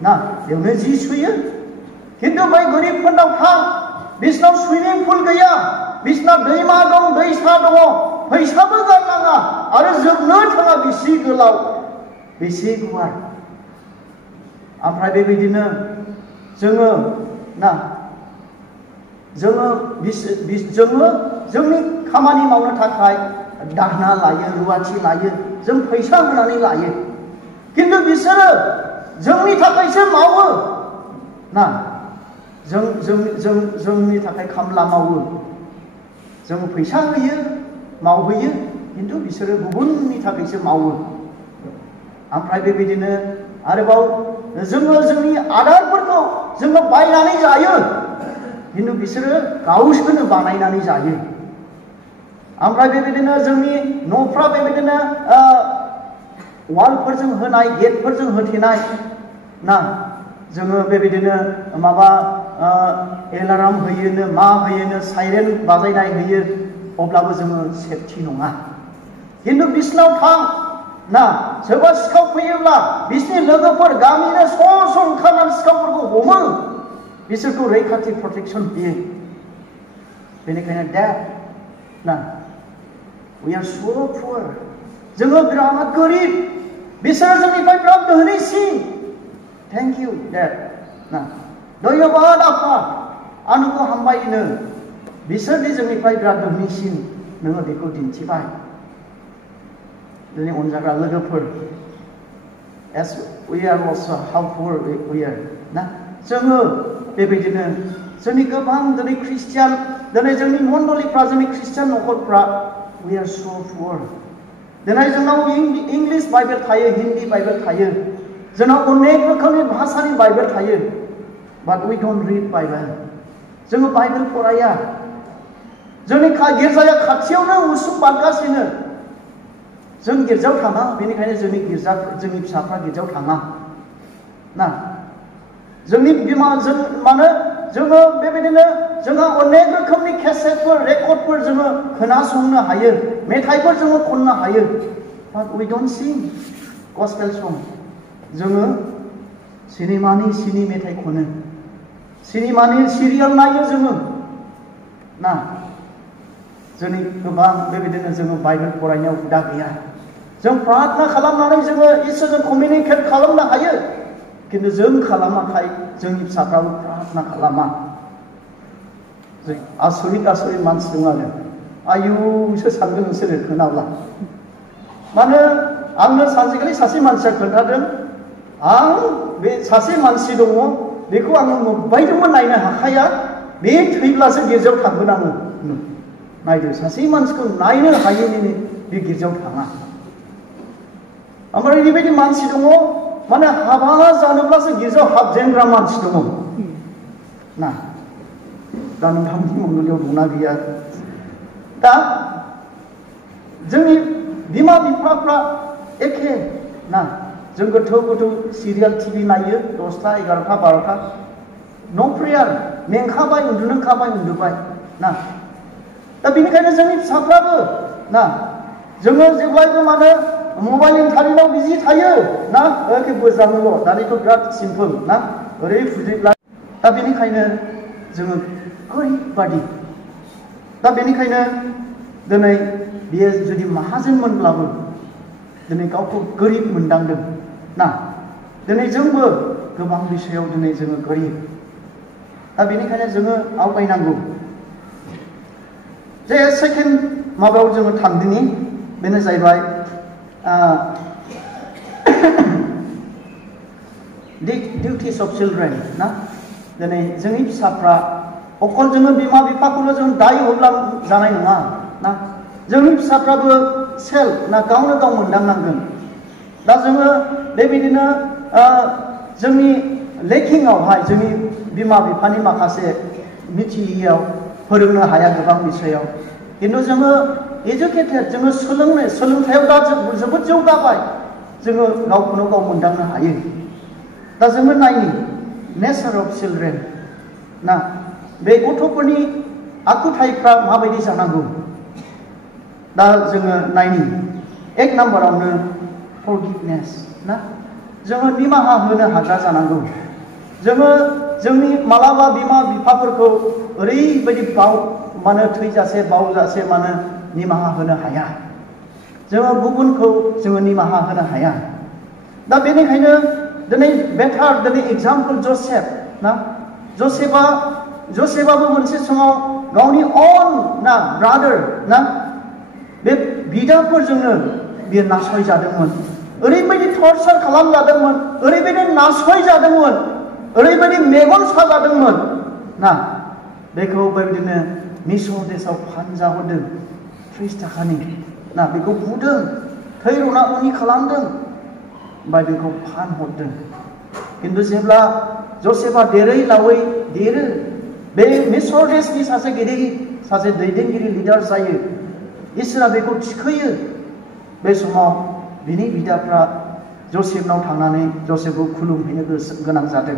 ना बेयावनो जि सुयो खिन्थु बै गोरिबफोरनाव थां बिसोरनाव सुइमिं पुल गैया बिसोरना दैमा दं दैसा दङ फैसाबो गारनाङा आरो जोबनो थाङा बेसे गोलाव बेसे गुवार ओमफ्राय बेबायदिनो जोङो जोंनि खामानि मावनो थाखाय दाहोना लायो रुवाथि लायो जों फैसा होनानै लायो खिन्थु बिसोरो जोंनि थाखायसो मावो ना जोंनि थाखाय खामला मावो जों फैसा होयो मावहैयो खिन्थु बिसोरो गुबुननि थाखायसो मावो ओमफ्राय बेबायदिनो आरोबाव जोंनि आदारफोरखौ जोङो बायनानै जायो खिन्थु बिसोरो गावसोरनो बानायनानै जायो ओमफ्राय बेबायदिनो जोंनि न'फ्रा बेबायदिनो वालफोरजों होनाय गेटफोरजों होथेनाय ना जोङो बेबायदिनो माबा एलार्म होयोनो मा होयोनो साइरेन बाजायनाय होयो अब्लाबो जोङो सेफटि नङा खिन्थु बिसिनाव थां ना सोरबा सिखाव फैयोब्ला बिसिनि लोगोफोर गामिनो स' ओंखारनानै सिखावफोरखौ हमो बिसोरखौ रैखाथि प्रटेक्सन होयो बेनिखायनो Dad ना we are so poor जोङो बिराद गोरिब बिसोरो जोंनिफ्राय बिराद धोनिसिन Thank you Dad ना धन्यबाद आफा आंखौ हामबायनो बिसोरनि जोंनिफ्राय बिराद धोनिसिन नोङो बेखौ दिन्थिबाय दिनै अनजाग्रा लोगोफोर as we are also how poor we are ना जोङो बेबायदिनो जोंनि गोबां दिनै ख्रिस्टियान दिनै जोंनि मण्डलिफ्रा जोंनि ख्रिस्टियान न'खरफ्रा we are so poor दिनै जोंनाव इंलिश बाइबेल थायो हिन्दी बाइबेल थायो जोंनाव अनेक रोखोमनि भाषानि बाइबेल थायो but we don't read Bible जोङो बाइबेल फराया जोंनि गिर्जाया खाथियावनो उसुं बारगासिनो जों गिर्जायाव थाङा बेनिखायनो जोंनि फिसाफ्रा गिर्जायाव थाङा ना जोंनि बिमा जों मानो जोङो बेबायदिनो जोंहा अनेक रोखोमनि केसेटफोर रेकर्डफोर जोङो खोनासंनो हायो मेथाइफोर जोङो खननो हायो but we don't sing gospel song जोङो सिनेमानि मेथाइ खनो सिनेमानि सिरियाल नायो जोङो ना जोंनि गोबां बेबायदिनो जोङो बाइबेल फरायनायाव हुदा गैया जों प्रार्थना खालामनानै जोङो इसोरजों कमिउनिकेट खालामनो हायो खिन्थु जों खालामाखै जोंनि फिसाफ्राबो प्रार्थना खालामा जों आसरित मानसि दं आरो आयुसो सानदों नोंसोरो खोनाब्ला मानो आंनो सानसेखालि सासे मानसिया खोन्थादों आं बे सासे मानसि दङ बेखौ आङो मबाइलजोंबो नायनो हाखाया बे थैब्लासो गिर्जायाव थांगोन आङो नायदो सासे मानसिखौ नायनो हायैनि बे गिर्जायाव थाङा ओमफ्राय ओरैबायदि मानसि दङ माने हाबा जानोब्लासो गिर्जायाव हाबजेनग्रा मानसि दङ ना दा नोंथांमोननि मण्डलियाव दंना गैया दा जोंनि बिमा बिफाफ्रा एखे ना जों गोथौ सिरियाल टिभि नायो 10टा 11टा 12टा नो प्रेयार मेंखाबाय उन्दुनो ओंखारबाय उन्दुबाय ना दा बेनिखायनो जोंनि फिसाफ्राबो ना जोङो जेब्लायबो मानो मबाइल इन्टारनेटआव बिजि थायो ना ओके बोजानोल' दानिथ' बिराद सिम्पोल ना ओरै फुजिब्ला दा बेनिखायनो जोङो गोरिब बादि दा बेनिखायनो दिनै बियो जुदि माहाजोनमोनब्लाबो दिनै गावखौ गोरिब मोनदांदों ना दिनै जोंबो गोबां बिषयाव दिनै जोङो गोरिब दा बेनिखायनो जोङो आवगायनांगौ जे सेकेन्ड माबायाव जोङो थांदिनि बेनो जाहैबाय डिउटिस अफ चिल्ड्रेन ना दिनै जोंनि फिसाफ्रा अकल जोङो बिमा बिफाखौल' जों दाय होब्ला जानाय नङा ना जोंनि फिसाफ्राबो सेल्फ ना गावनो गाव मोनदांनांगोन दा जोङो बेबायदिनो जोंनि लेकिंआवहाय जोंनि बिमा बिफानि माखासे मिथियैयाव फोरोंनो हाया गोबां बिषयाव खिन्थु जोङो एजुकेटेड जोङो सोलोंथायाव दा जोबोद जौगाबाय जोङो गावखौनो गाव मोनदांनो हायो दा जोङो नायनि नेचार अफ चिल्ड्रेन ना बे गथ'फोरनि आखुथायफ्रा माबायदि जानांगौ दा जोङो नायनि 1 नाम्बारावनो फरगिभनेस ना जोङो निमाहा होनो हाग्रा जानांगौ जोङो जोंनि मालाबा बिमा बिफाफोरखौ ओरैबायदि मानो थैजासे बावजासे मानो निमाहा होनो हाया जोङो गुबुनखौ जोङो निमाहा होनो हाया दा बेनिखायनो दिनै बेटार दिनै एग्जाम्पल जोसेफ ना जोसेफाबो मोनसे समाव गावनि अन ना ब्रादार ना बे बिदाफोरजोंनो बियो नासयजादोंमोन ओरैबायदि टर्चार खालामजादोंमोन ओरैबायदि नासयजादोंमोन ओरैबायदि मेगन साजादोंमोन ना बेखौ बेबायदिनो मिस्र देशआव फानजाहरदों 30 थाखानि ना बेखौ बुदों थै रना उनि खालामदों ओमफ्राय बेखौ फानहरदों खिन्थु जेब्ला जोसेफा देरै लावै देरो बे मिस्र देशनि सासे गिदिर सासे दैदेनगिरि लिडार जायो इसोरा बेखौ थिखोयो बे समाव बिनि बिदाफ्रा जसेफनाव थांनानै जसेफखौ खुलुमहैनो गोनां जादों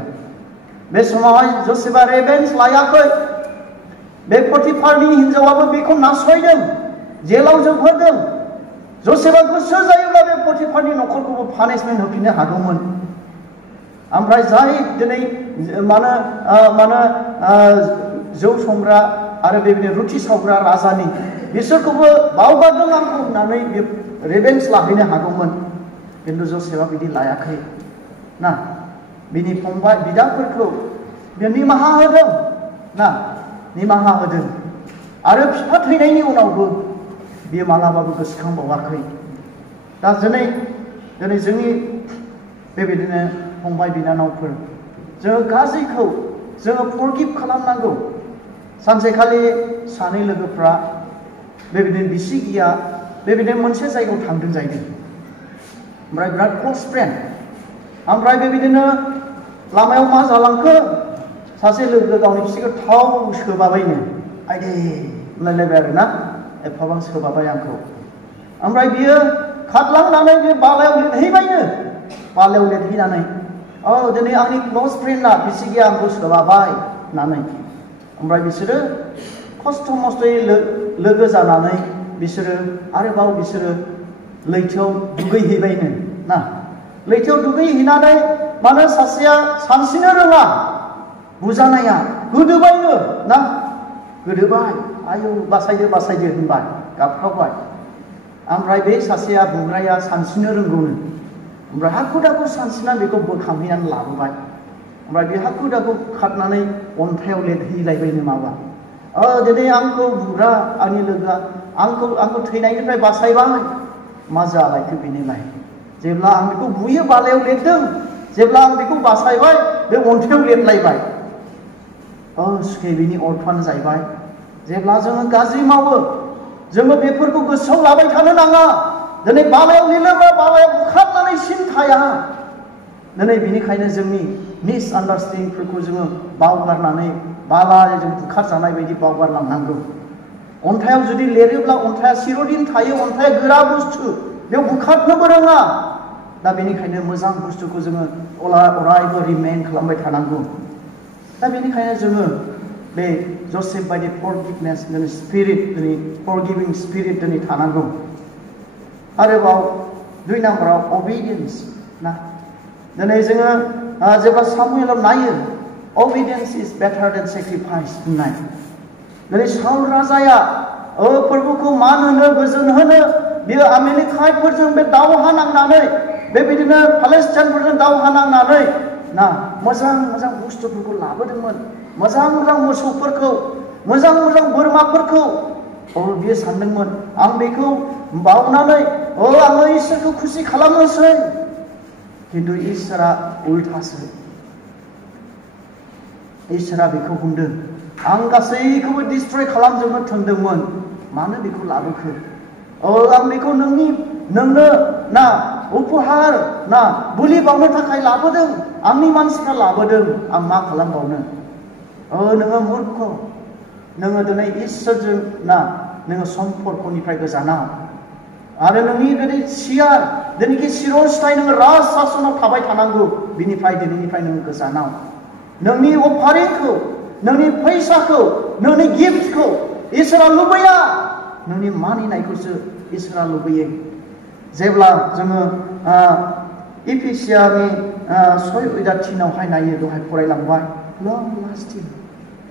बे समावहाय जसेफआ रेभेन्स लायाखै बे पटिफारनि हिनजावाबो बेखौ नासयदों जेलाव जोबहोदों जसेफआ गोसो जायोब्ला बे पटिफारनि नखरखौबो पानिशमेन्ट होफिननो हागौमोन ओमफ्राय जाय दिनै मानो जौ संग्रा आरो बेबायदिनो रुथि सावग्रा राजानि बिसोरखौबो बावगारदों आंखौ होननानै बे रेभेन्स लाहैनो हागौमोन खिन्थु जसेफआ बिदि लायाखै ना बिनि फंबाय बिदाफोरखौ बे निमाहा होदों ना निमाहा होदों आरो बिफा थैनायनि उनावबो बियो मालाबाबो गोसोखांबावाखै दा दिनै जोंनि बेबायदिनो फंबाय बिनानावफोर जोङो गाज्रिखौ जोङो फरगिभ खालामनांगौ सानसेखालि सानै लोगोफ्रा बेबायदिनो बिसिगिया बेबायदिनो मोनसे जायगायाव थांदों जाहैदों ओमफ्राय बिराद क्लस फ्रेन्ड ओमफ्राय बेबायदिनो लामायाव मा जालांखो सासे लोगो गावनि बिसिखौ थाव सोबाबायनो आइदे होनलायलायबाय आरोना एफाबां सोबाबाय आंखौ ओमफ्राय बियो खारलांनानै बे बालायाव लिरहैबायनो बालायाव लिरहैनानै दिनै आंनि क्लस फ्रेन्डआ बिसिगिया आंखौ सोबाबाय होननानै ओमफ्राय बिसोरो खस्थ' मस्थ'यै लोगो जानानै बिसोरो आरोबाव लैथोआव दुगैहैबायनो ना लैथोआव दुगैहैनानै मानो सासेया सानस्रिनो रोङा बुजानाया गोदोबायनो ना गोदोबाय आयौ बासायदो होनबाय गाबख्रावबाय ओमफ्राय बे सासेया बुग्राया सानस्रिनो रोंगौनो ओमफ्राय हाखु दाखु सानस्रिनानै बेखौ बोखांहैनानै लाबोबाय ओमफ्राय बे हाखु दाखु खारनानै अन्थायाव लेटहैलायबायनो माबा दिनै आंखौ बुग्रा आंनि लोगोआ आंखौ थैनायनिफ्राय बासायबाय मा जालायखो बेनिलाय जेब्ला आं बेखौ बुयो बालायाव लेटदों जेब्ला आं बेखौ बासायबाय बे अन्थायाव लेटलायबाय सुखे बिनि अर्थआनो जाहैबाय जेब्ला जोङो गाज्रि मावो जोङो बेफोरखौ गोसोआव लाबाय थानो नाङा दिनै बालायाव लिरोब्ला बालायाव बुखारनानै सिन थाया दिनै बेनिखायनो जोंनि मिसआन्डारस्टेन्डिंफोरखौ जोङो बावगारनानै बालाजों बुखारजानाय बायदि बावगारलांनांगौ अन्थायाव जुदि लिरोब्ला अन्थाया चिरदिन थायो अन्थाया गोरा बुस्थु बेयाव बुखारनोबो रोङा दा बेनिखायनो मोजां बुस्थुखौ जोङो अरायबो रिमेइन खालामबाय थानांगौ दा बेनिखायनो जोङो बे जसेफ बायदि फरगिभनेस स्पिरिट दिनै फरगिभिं स्पिरिट दिनै थानांगौ आरोबाव 2 नाम्बाराव अबिडियेन्स ना दिनै जोङो जेब्ला सामुएलाव नायो अबिडियेन्स इज बेटार देन सेक्रिफाइस होननाय दिनै साउल राजाया फोरबोखौ मान होनो गोजोन होनो बियो आमेलेकाइटफोरजों बे दावहा नांनानै बेबायदिनो फालेस्टाइनफोरजों दावहा नांनानै ना मोजां बुस्थुफोरखौ लाबोदोंमोन मोजां मोसौफोरखौ मोजां बोरमाफोरखौ बियो सानदोंमोन आं बेखौ बावनानै आङो इसोरखौ खुसि खालामनोसै खिन्थु इसोरा उल्थासो इसोरा बेखौ बुंदों आं गासैखौबो डिस्ट्रय खालामजोबनो थोनदोंमोन मानो बेखौ लाबोखो आं बेखौ नोंनो ना उपहार ना बुलि बावनो थाखाय लाबोदों आंनि मानसिफ्रा लाबोदों आं मा खालामबावनो नोङो मूर्ख नोङो दिनै इसोरजों ना नोङो सम्पर्कनिफ्राय गोजानाव आरो नोंनि दिनै सियार दिनैखि सिरस्थाय नोङो राज सासनाव थाबाय थानांगौ बिनिफ्राय दिनैनिफ्राय नोङो गोजानाव नोंनि अफारिंखौ नोंनि फैसाखौ नोंनि गिफ्टखौ इसोरा लुबैया नोंनि मानिनायखौसो इसोरा लुबैयो जेब्ला जोङो इफिसियानि 6:3 नायो दहाय फरायलांबाय लं लास्टिं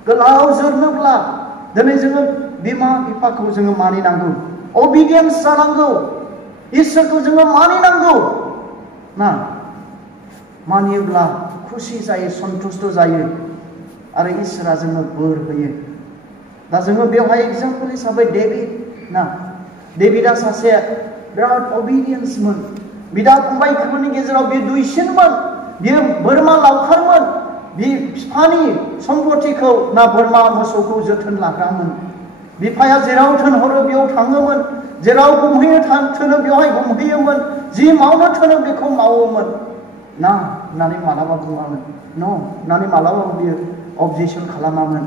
गोलाव जोरनोब्ला दिनै जोङो बिमा बिफाखौ जोङो मानिनांगौ अबिडियेन्स जानांगौ इसोरखौ जोङो मानिनांगौ ना मानियोब्ला खुसि जायो सन्तुष्ट जायो आरो इसोरा जोंनो बोर होयो दा जोङो बेवहाय एग्जाम्पल हिसाबै डेभिड ना डेभिडा सासे बिराद अबिडियेन्समोन बिदा फंबायफोरनि गेजेराव बे दुइसिनमोन बियो बोरमा लावखारमोन बि बिफानि सम्पतिखौ ना बोरमा मोसौखौ जोथोन लाग्रामोन बिफाया जेराव थोनहरो बेयाव थाङोमोन जेराव गुमहैनो थोनो बेवहाय गुमहैयोमोन जि मावनो थोनो बेखौ मावोमोन ना होननानै मालाबा बुङामोन न' होननानै मालाबाबो बियो अबजेक्सन खालामामोन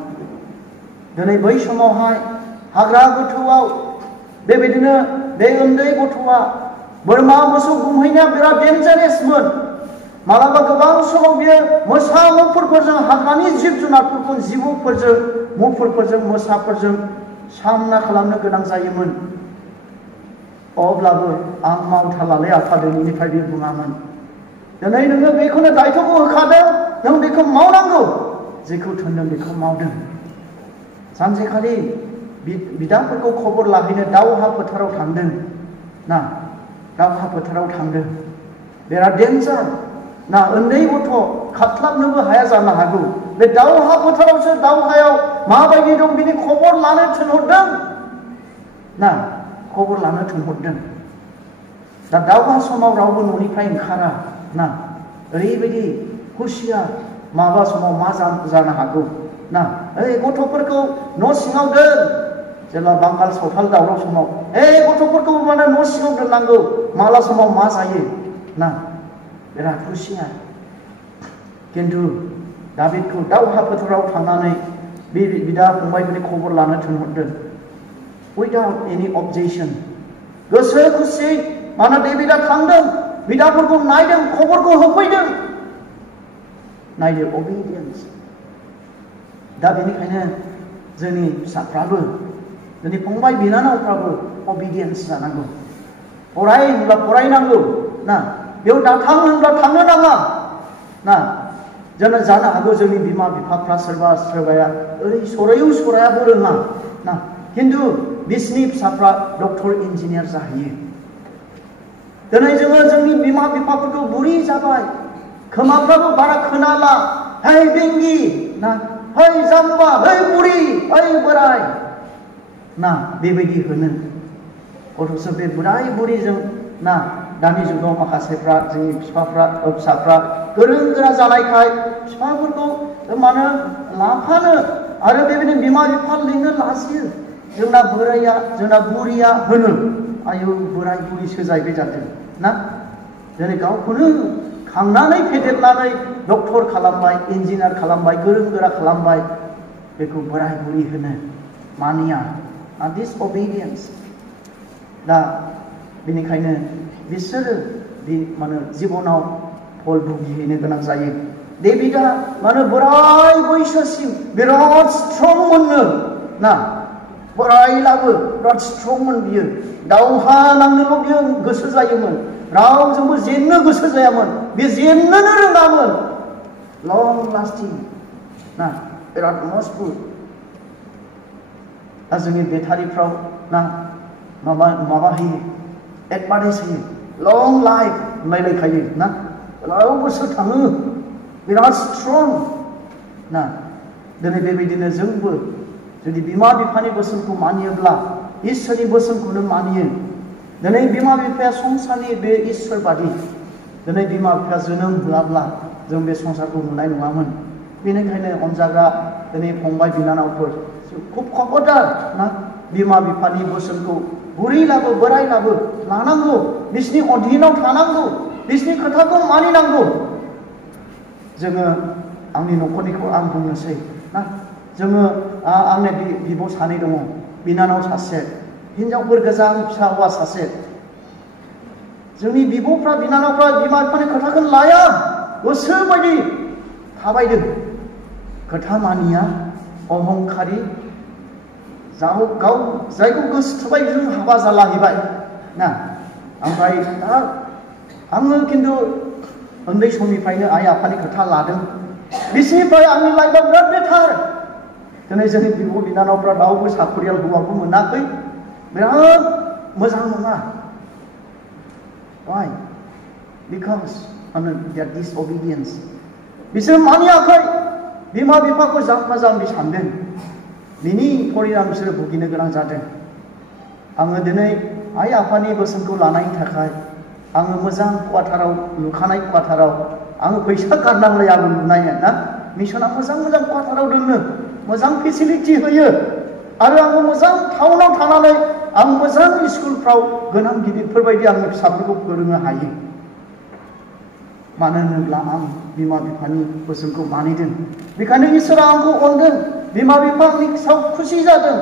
दिनै बै समावहाय हाग्रा गोथौआव बेबायदिनो बे उन्दै गथ'आ बोरमा मोसौ गुमहैनाया बिराद डेन्जारेसमोन। मालाबा गोबां समाव बियो मोसा मुफुरफोरजों हाग्रानि जिब जुनारफोरखौ जिबौफोरजों मुफुरफोरजों मोसाफोरजों सामना खालामनो गोनां जायोमोन। अब्लाबो आं मावथारलालै आफा दिनैनिफ्राय बे बुङामोन। दिनै नोङो बेखौनो दायथ'खौ होखादों, नों बेखौ मावनांगौ, जेखौ थोनदों बेखौ मावदों। सानसेखालि बिदाफोरखौ खबर लाहैनो दावहा फोथाराव थांदों ना, दावहा फोथाराव थांदों। बिराद डेन्जार ना, उन्दै गथ' खारस्लाबनोबो हाया जानो हागौ। बे दावहा फोथारावसो दावहायाव माबायदि दं बिनि खबर लानो थिनहरदों ना, खबर लानो थिनहरदों। दा दावहा समाव रावबो न'निफ्राय ओंखारा ना, ओरैबायदि हुसियार, माबा समाव मा जानो हागौ ना। ओइ गथ'फोरखौ न' सिङाव दोन, जेब्ला बांगाल सावथाल दावराव समाव गथ'फोरखौ माने न' सिङाव दोननांगौ, माला समाव मा जायो ना, बिराद हुसियार। खिन्थु दाबिदखौ दावहा फोथाराव थांनानै बे बिदा फंबायफोरनि खबर लानो थिनहरदों। उइदाउट एनि अबजेक्सन, गोसो खुसियै मानो डेभिडआ थांदों, बिदाफोरखौ नायदों, खबरखौ होफैदों। नायदो अबिडियेन्स। दा बेनिखायनो जोंनि फिसाफ्राबो, जोंनि फंबाय बिनानावफ्राबो अबिडियेन्स जानांगौ। फराय होनब्ला फरायनांगौ ना, बेयाव थां होनब्ला थांनो नाङा ना। जोंनो जानो हागौ जोंनि बिमा बिफाफ्रा सोरबाया ओरै सरायाबो रोङा ना, खिन्थु बिसिनि फिसाफ्रा डक्टर इन्जिनियार जाहैयो। दिनै जोङो जोंनि बिमा बिफाफोरखौ बुरि जाबाय, खोमाफ्राबो बारा खोनाला, है बेंगि ना, है जाम्बा, है बुरि, है बोराय ना, बेबायदि होनो। गथ'सो बे बोराय बुरिजों ना, दानि जुगाव माखासेफ्रा जोंनि फिसाफ्रा गोरों गोरा जानायखाय फिफाफोरखौ मानो लाफानो आरो बेबायदिनो बिमा बिफा लिंनो लाजियो। जोंना बोराया, जोंना बुरिया होनो, आयौ बोराय बुरिसो जाहैबाय जादों ना। दिनै गावखौनो खांनानै फेदेरनानै डक्टर खालामबाय, इन्जिनियार खालामबाय, गोरों गोरा खालामबाय, बेखौ बोराय बुरि होनो, मानिया। डिसअबिडियेन्स। दा बेनिखायनो बिसोरो माने जिबनाव फल भुगिहैनो गोनां जायो। डेभिडआ माने बोराय बैसोसिम बिराद स्ट्रंमोननो ना, बोरायलाबो बिराद स्ट्रंमोन बियो। दावहा नांनोल' बियो गोसो जायोमोन, रावजोंबो जेननो गोसो जायामोन, बे जेननोनो रोङामोन। लं लास्टिं ना, बिराद मजबुत। दा जोंनि बेटारिफ्राव ना माबा होयो, एडभार्टाइज होयो, लं लाइफ होनलायलायखायो ना, गोलाव बोसोर थाङो, बिराद स्ट्रं ना। दिनै बेबायदिनो जोंबो जुदि बिमा बिफानि बोसोनखौ मानियोब्ला, इसोरनि बोसोनखौनो मानियो। दिनै बिमा बिफाया संसारनि बे इसोर बादि, दिनै बिमा बिफाया जोनोम होआब्ला जों बे संसारखौ नुनाय नङामोन। बेनिखायनो अनजाग्रा दिनै फंबाय बिनानावफोर, खुब खबरदार ना, बिमा बिफानि बोसोनखौ बुरैलाबो बोरायलाबो लानांगौ, बिसिनि अधीनाव थानांगौ, बिसिनि खोथाखौ मानिनांगौ। जोङो आंनि न'खरनिखौ आं बुंनोसै ना, जोङो आंनो बिब' सानै दङ, बिनानाव सासे, हिनजावफोर गोजा, फिसा हौवा सासे। जोंनि बिब'फ्रा बिनानावफ्रा बिमा बिफानि खोथाखौ लाया, गोसो बायदि थाबायदों, खोथा मानिया, अहंखारि, गाव जायखौ गोसो थोबाय जों हाबा जालाहैबाय ना। ओमफ्राय दा आङो खिन्थु उन्दै समनिफ्रायनो आइ आफानि खोथा लादों, बिसिनिफ्राय आंनि लाइफआ बिराद बेटार। दिनै जोंनि बिब' बिनानावफ्रा रावबो साखरियाल हौवाबो मोनाखै, बिराद मोजां नङा। Why? Because they are disobedience. बिसोर मानियाखै, बिमा बिफाखौ जाम्बा जाम्बि सानदों, बिनि परिनाम बिसोरो भुगिनो गोनां जादों। आङो दिनै आइ आफानि बोसोनखौ लानायनि थाखाय आङो मोजां क्वार्टाराव, लुखानाय क्वार्टाराव, आङो फैसा गारनांलायाबो लुनाय ना, मिसना मोजां मोजां क्वार्टाराव दोनो, मोजां फेसिलिटि होयो, आरो आङो मोजां टाउनाव थानानै आं मोजां स्कुलफ्राव गोनां गिदिरफोरबायदि आंनि फिसाफोरखौ फोरोंनो हायो। मानो होनोब्ला आं बिमा बिफानि बोसोनखौ मानिदों बेखायनो इसोरा आंखौ अनदों बिमा बिफा आंनि सायाव खुसि जादों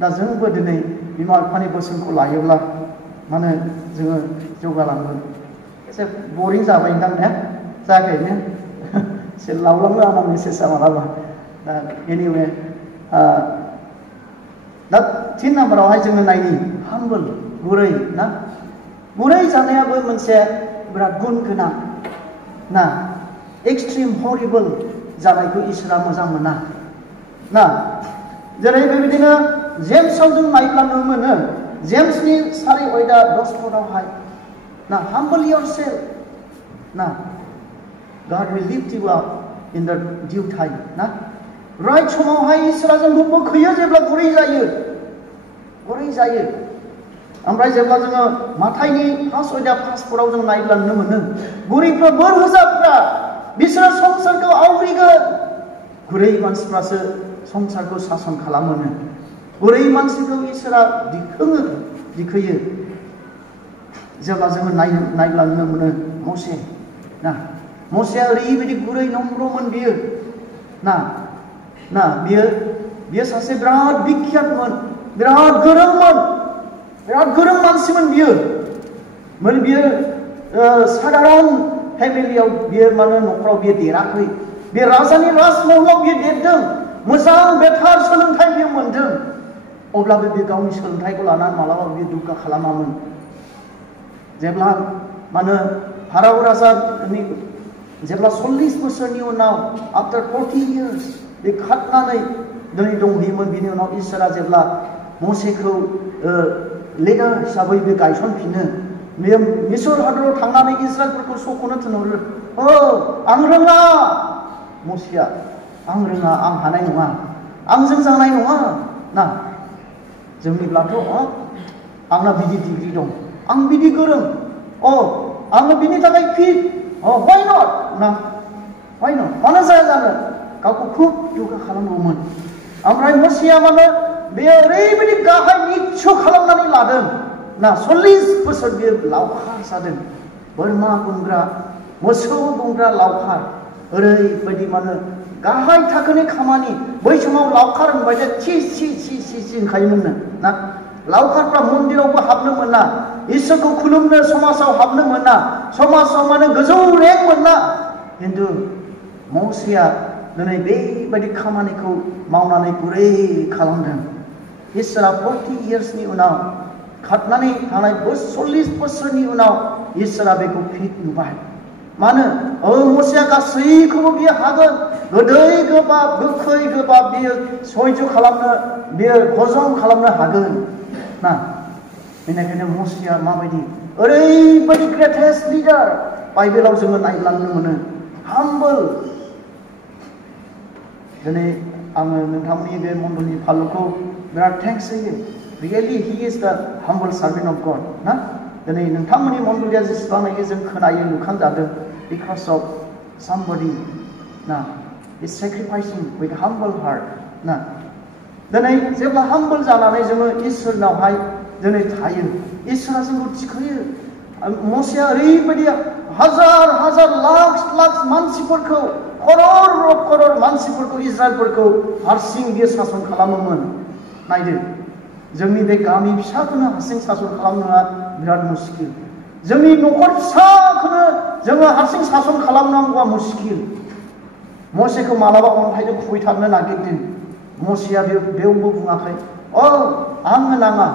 दा जोंबो दिनै बिमा बिफानि बोसोनखौ लायोब्ला मानो जोङो जौगालांगोन एसे बरिं जाबाय नोंथां ने जायाखै ने एसे लावलाङो आंना मेसेजआ मालाबा दा एनिवे दा 3 नाम्बारावहाय जोङो नायनि हाम्बल गुरै ना गुरै जानायाबो मोनसे बिराद गुन गोनां ना एक्सट्रिम हरिबल जानायखौ इसोरा मोजां मोना ना जेरै बेबायदिनो जेम्सआव जों नायब्ला नुनो मोनो जेम्सनि 4:10 ना humble yourself ना God will lift you up in the due time ना राइट समावहाय इसोरा जोंखौ बोखोयो जेब्ला गुरै जायो ओमफ्राय जेब्ला जोङो माथाइनि 5:5 जों नायब्ला नुनो मोनो गुरैफ्रा बोर होजाफ्रा बिसोरो संसारखौ आवग्रिगोन गुरै मानसिफ्रासो संसारखौ सासन खालामोनो गुरै मानसिखौ इसोरा दिखोयो जेब्ला जोङो नायब्ला नुनो मोनो मसे ना मसेया ओरैबायदि गुरै नम्रमोन बियो ना बियो सासे बिराद बिख्यातमोन बिराद गोरों मानसिमोन बियो साधारन फेमिलियाव बियो माने न'खराव बियो देराखै बे राजानि राजमहलाव बियो देरदों मोजां बेथार सोलोंथाइ बियो मोनदों अब्लाबो बे गावनि सोलोंथाइखौ लानानै मालाबाबो बियो दुग्गा खालामामोन जेब्ला माने फाराव राजानि जेब्ला 40 बोसोरनि उनाव आफ्टर 40 years बे खारनानै दिनै दंहैयोमोन बिनि उनाव इसोरा जेब्ला मसेखौ लिडार हिसाबै बे गायसनफिनो बेयो मिसर हादराव थांनानै इस्राएलफोरखौ सख'नो थिनहरो आं रोङा मसेया आं रोङा आं हानाय नङा आंजों जानाय नङा ना जोंनिब्लाथ' आंना बिदि डिग्री दं आं बिदि गोरों आङो बिनि थाखाय फिट why not ना why not मानो जाया जानो गावखौ खुब दुगा खालामगौमोन ओमफ्राय मसेया माने बेयो ओरैबायदि गाहाय निच्छ खालामनानै लादों ना 40 बोसोर बियो लावखार जादों बोरमा गुमग्रा मोसौ गुमग्रा लावखार ओरैबायदि माने गाहाय थाखोनि खामानि बै समाव लावखार होनबाय जे छि होनखायोमोननो ना लावखारफ्रा मन्दिरावबो हाबनो मोना इसोरखौ खुलुमनो समाजाव हाबनो मोना समाजाव माने गोजौ रेंक मोना खिन्थु मसेया दिनै बेबायदि खामानिखौ मावनानै गुरै खालामदों इसोरा 40 yearsनि उनाव खारनानै थानाय 40 बोसोरनि उनाव इसोरा बेखौ फिट नुबाय मानो मसेया गासैखौबो बियो हागोन गोदै गोबाब गोखै गोबाब बियो सयज खालामनो बियो हजम खालामनो हागोन ना बेनिखायनो मसेया माबायदि ओरैबायदि ग्रेटेस्ट लिडार बाइबेलाव जोङो नायलांनो मोनो हाम्बल दिनै आङो नोंथांमोननि बे मण्डलनि फालुखौ बिराद थेंक्स होयो रियेलि हि इज द हाम्बल सार्भेन्ट अफ गड ना दिनै नोंथांमोननि मण्डलिया जेसेबांनाखि जों खोनायो लुखांजादों बिकज अफ somebody ना is sacrificing with humble heart ना दिनै जेब्ला हाम्बल जानानै जोङो इसोरनावहाय दिनै थायो इसोरा जोंखौ थिखोयो मसेया ओरैबायदि हाजार लाख मानसिफोरखौ खरर मानसिफोरखौ इजराइलफोरखौ हारसिं बियो सासन खालामोमोन नायदो जोंनि बे गामि फिसाखौनो हारसिं सासन खालामनाया बिराद मुस्किल जोंनि न'खर फिसाखौनो जोङो हारसिं सासन खालामनांगौआ मुस्किल मसेखौ मालाबा अन्थाइजों खुबैथारनो नागिरदों मसेया बेयावबो बुङाखै आंनो नाङा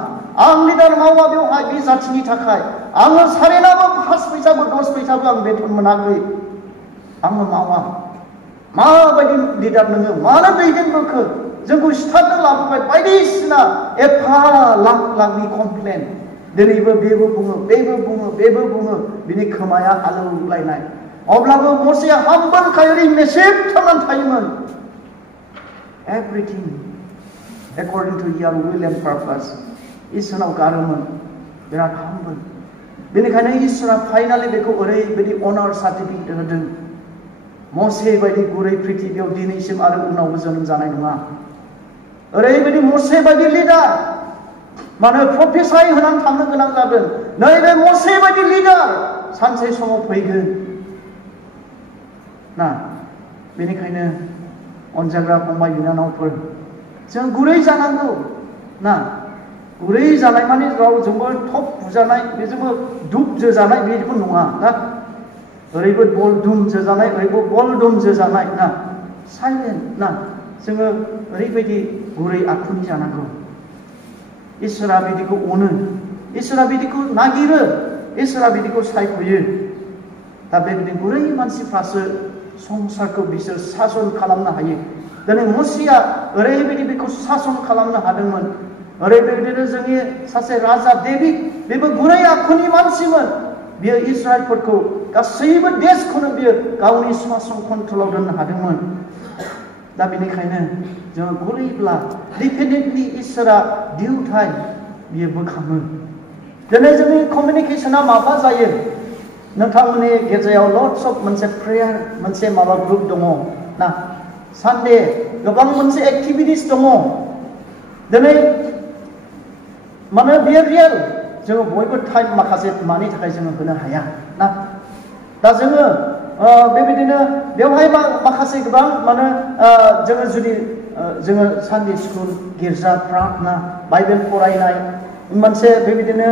आं लिडार मावा बेवहाय बे जाथिनि थाखाय आङो सारेनाबो 5 फैसाबो 10 फैसाबो आं बेथन मोनाखै आङो मावा माबायदि लिडार नोङो मानो दैदेनबोखो जोंखौ सिथारनो लाबोबाय बायदिसिना एफा लाखनि कमप्लेन दिनैबो बेबो बुङो बिनि खोमाया आलौलायनाय अब्लाबो मसेया हाम्बलखाय मेसेब थांनानै थायोमोन everything according to your will and purpose इसोरनाव गारोमोन बिराद हाम्बल बेनिखायनो इसोरा फाइनालि बेखौ ओरैबायदि अनार सार्टिफिकेट होदों मसे बायदि गुरै पृथिबियाव दिनैसिम आरो उनावबो जोनोम जानाय नङा ओरैबायदि मसे बायदि लिडार मानो प्रफेसाय होनानै थांनो गोनां जादों नैबे मसे बायदि लिडार सानसे समाव फैगोन ना बेनिखायनो अनजाग्रा फंबाय बिनानावफोर जों गुरै जानांगौ ना गुरै जानाय माने रावजोंबो थप बुजानाय बेजोंबो दुब जोजानाय बेखौ नङा ना ओरैबो बल दुम जोजानाय ओरैबो बल दुम जोजानाय ना साइलेन्ट ना जोङो ओरैबायदि गुरै आखुनि जानांगौ इसोरा बिदिखौ अनो इसोरा बिदिखौ नागिरो इसोरा बिदिखौ सायख'यो दा बेबायदि गुरै मानसिफ्रासो संसारखौ बिसोर सासन खालामनो हायो दिनै मसीया ओरैबायदि बेखौ सासन खालामनो हादोंमोन ओरैबायदिनो जोंनि सासे राजा डेभिड बेबो गुरै आखुनि मानसिमोन बियो इस्राएलफोरखौ गासैबो देशखौनो बियो गावनि सासन कन्ट्रलाव दोननो हादोंमोन दा बेनिखायनो जोङो गुरैब्ला डेफिनेटलि इसोरा डिउ टाइम बियो बोखाङो दिनै जोंनि कमिउनिकेशना माबा जायो नोंथांमोननि गेजेराव लट्स अफ मोनसे प्रेयार मोनसे माबा ग्रुप दङ ना सानडे गोबां मोनसे एक्टिभिटिस दङ दिनै माने बियो रियेल जोङो बयबो टाइम माखासे मानि थाखाय जोङो होनो हाया ना दा जोङो बेबायदिनो बेवहाय माखासे गोबां माने जोङो जुदि जोङो सानडे स्कुल गिर्जा प्रार्थना बाइबेल फरायनाय मोनसे बेबायदिनो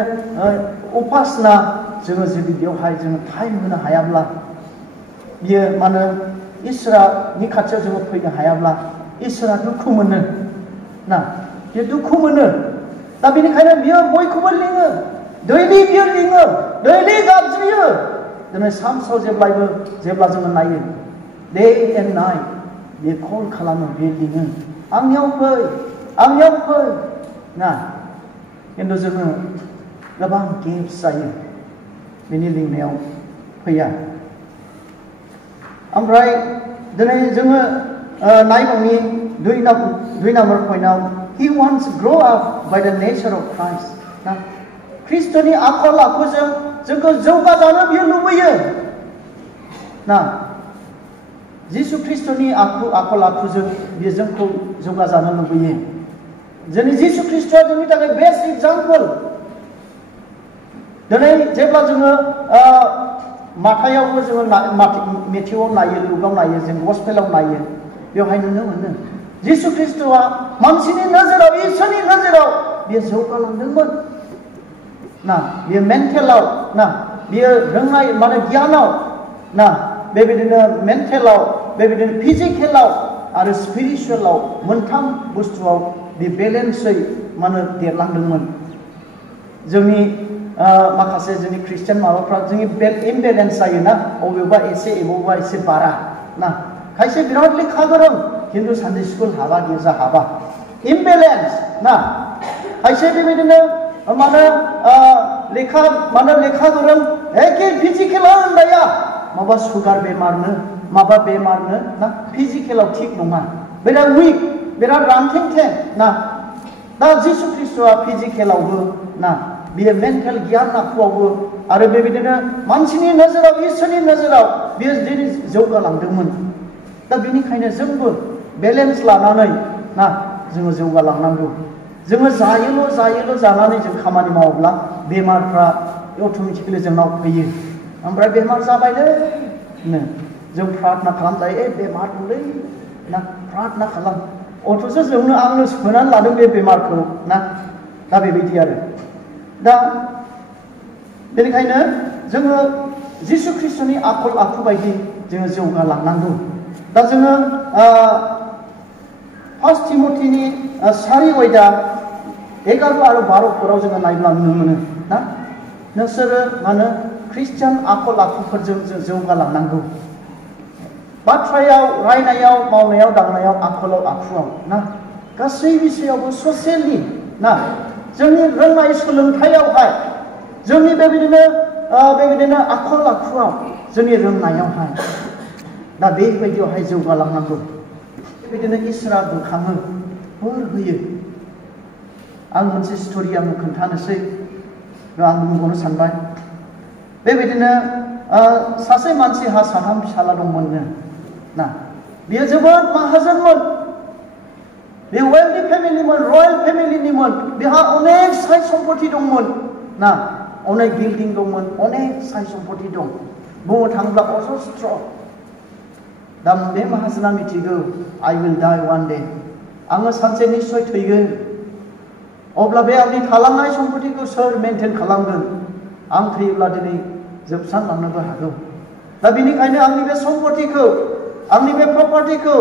उपासना जोङो जुदि बेवहाय जोङो टाइम होनो हायाब्ला बियो माने इसोरनि खाथियाव जोङो फैनो हायाब्ला इसोरा दुखु मोनो ना बियो दुखु मोनो दा बेनिखायनो बियो बयखौबो लिङो दैलि बियो लिङो दैलि गाबज्रियो दिनै सानसेयाव जेब्ला जोङो नायो डे एन्ड नाइट बियो कल खालामो बियो लिङो आंनियाव फै ना खिन्थु जोङो गोबां गेप्स जायो बिनि लिंनायाव फैया ओमफ्राय दिनै जोङो नायबावनि दुइ number पइन्टआव He wants to grow up by the nature of Christ. ना ख्रिस्ट'नि आखल आखुजों जोंखौ जौगाजानो बियो लुबैयो ना जिसु ख्रिस्ट'नि आखल आखुजों बियो जोंखौ जौगाजानो लुबैयो जोंनि जिसु ख्रिस्ट'आ जोंनि थाखाय बेस्ट एग्जाम्पल दिनै जेब्ला जोङो माथायावबो जोङो मेथ्युआव नायो लुकाव नायो जों गसपेलाव नायो बेवहाय नुनो मोनो जिसु ख्रिस्ट'आ मानसिनि नोजोराव इसोरनि नोजोराव बियो जौगालांदोंमोन ना बियो मेन्टेलाव ना बियो रोंनाय माने गियानाव ना बेबायदिनो मेन्टेलाव बेबायदिनो फिजिकेलाव आरो स्पिरिचुवेलाव मोनथाम बुस्थुआव बे बेलेन्सै माने देरलांदोंमोन जोंनि माखासे जोंनि ख्रिस्टियान माबाफ्रा जोंनि इमबेलेन्स जायोना अबेबा एसे बबेबा एसे बारा ना खायसे बिराद लेखा गोरों खिन्थु सानडे स्कुल हाबा गिर्जा हाबा इमबेलेन्स ना खायसे बेबायदिनो माने लेखा गोरों एखे फिजिकेलाव उन्दैया माबा सुगार बेमारनो माबा बेमारनो ना फिजिकेलाव थिग नङा बिराद उइक बिराद रानथें ना दा जिसु ख्रिस्ट'आ फिजिकेलावबो ना बियो मेन्टेल गियान आखुआवबो आरो बेबायदिनो मानसिनि नोजोराव इसोरनि नोजोराव बियो दिनै जौगालांदोंमोन दा बेनिखायनो जोंबो बेलेन्स लानानै ना जोङो जौगालांनांगौ जोङो जायोल' जानानै जों खामानि मावोब्ला बेमारफ्रा अट'मेटिकेलि जोंनाव फैयो ओमफ्राय बेमार जाबायलै जों प्रार्थना खालामजायो बेमार दंलै ना प्रार्थना खालाम अथ'स' आंनो सोनानै लादों बे बेमारखौ ना दा बेबायदि आरो दा बेनिखायनो जोङो जिसु ख्रिस्ट'नि आखल आखु बायदि जोङो जौगालांनांगौ दा जोङो फार्स्ट टिम'थिनि 4 11 आरो 12 जोङो नायब्ला नुनो मोनो ना नोंसोरो मानो ख्रिस्टियान आखल आखुफोरजों जों जौगालांनांगौ बाथ्रायाव रायनायाव मावनायाव दांनायाव आखलाव आखुआव ना गासै बिषयावबो ससियेलि ना जोंनि रोंनाय सोलोंथायावहाय जोंनि बेबायदिनो आखल आखुआव जोंनि रोंनायावहाय दा बेबायदियावहाय जौगालांनांगौ बेबायदिनो इसोरा बोखाङो बोर होयो आं मोनसे स्ट'रि आं खोन्थानोसै आं बुंबावनो सानबाय बेबायदिनो सासे मानसिहा 3 फिसाला दंमोननो ना बियो जोबोद माहाजोनमोन बे वेल्दी फेमिलिमोन, रयेल फेमिलिनिमोन, बेहा अनेक साय सम्पति दंमोन ना, अनेक बिल्डिं दंमोन, अनेक साय सम्पति दं। बुंनो थाङोब्ला अजस्त्र। दा बे माहाजोना मिथिगौ I will die one day, आङो सानसे निश्चय थैगोन। अब्ला बे आंनि थालांनाय सम्पतिखौ सोर मेनटेन खालामगोन? आं थैयोब्ला दिनै जोबस्रांलांनोबो हागौ। दा बेनिखायनो आंनि बे सम्पतिखौ, आंनि बे प्रपार्टिखौ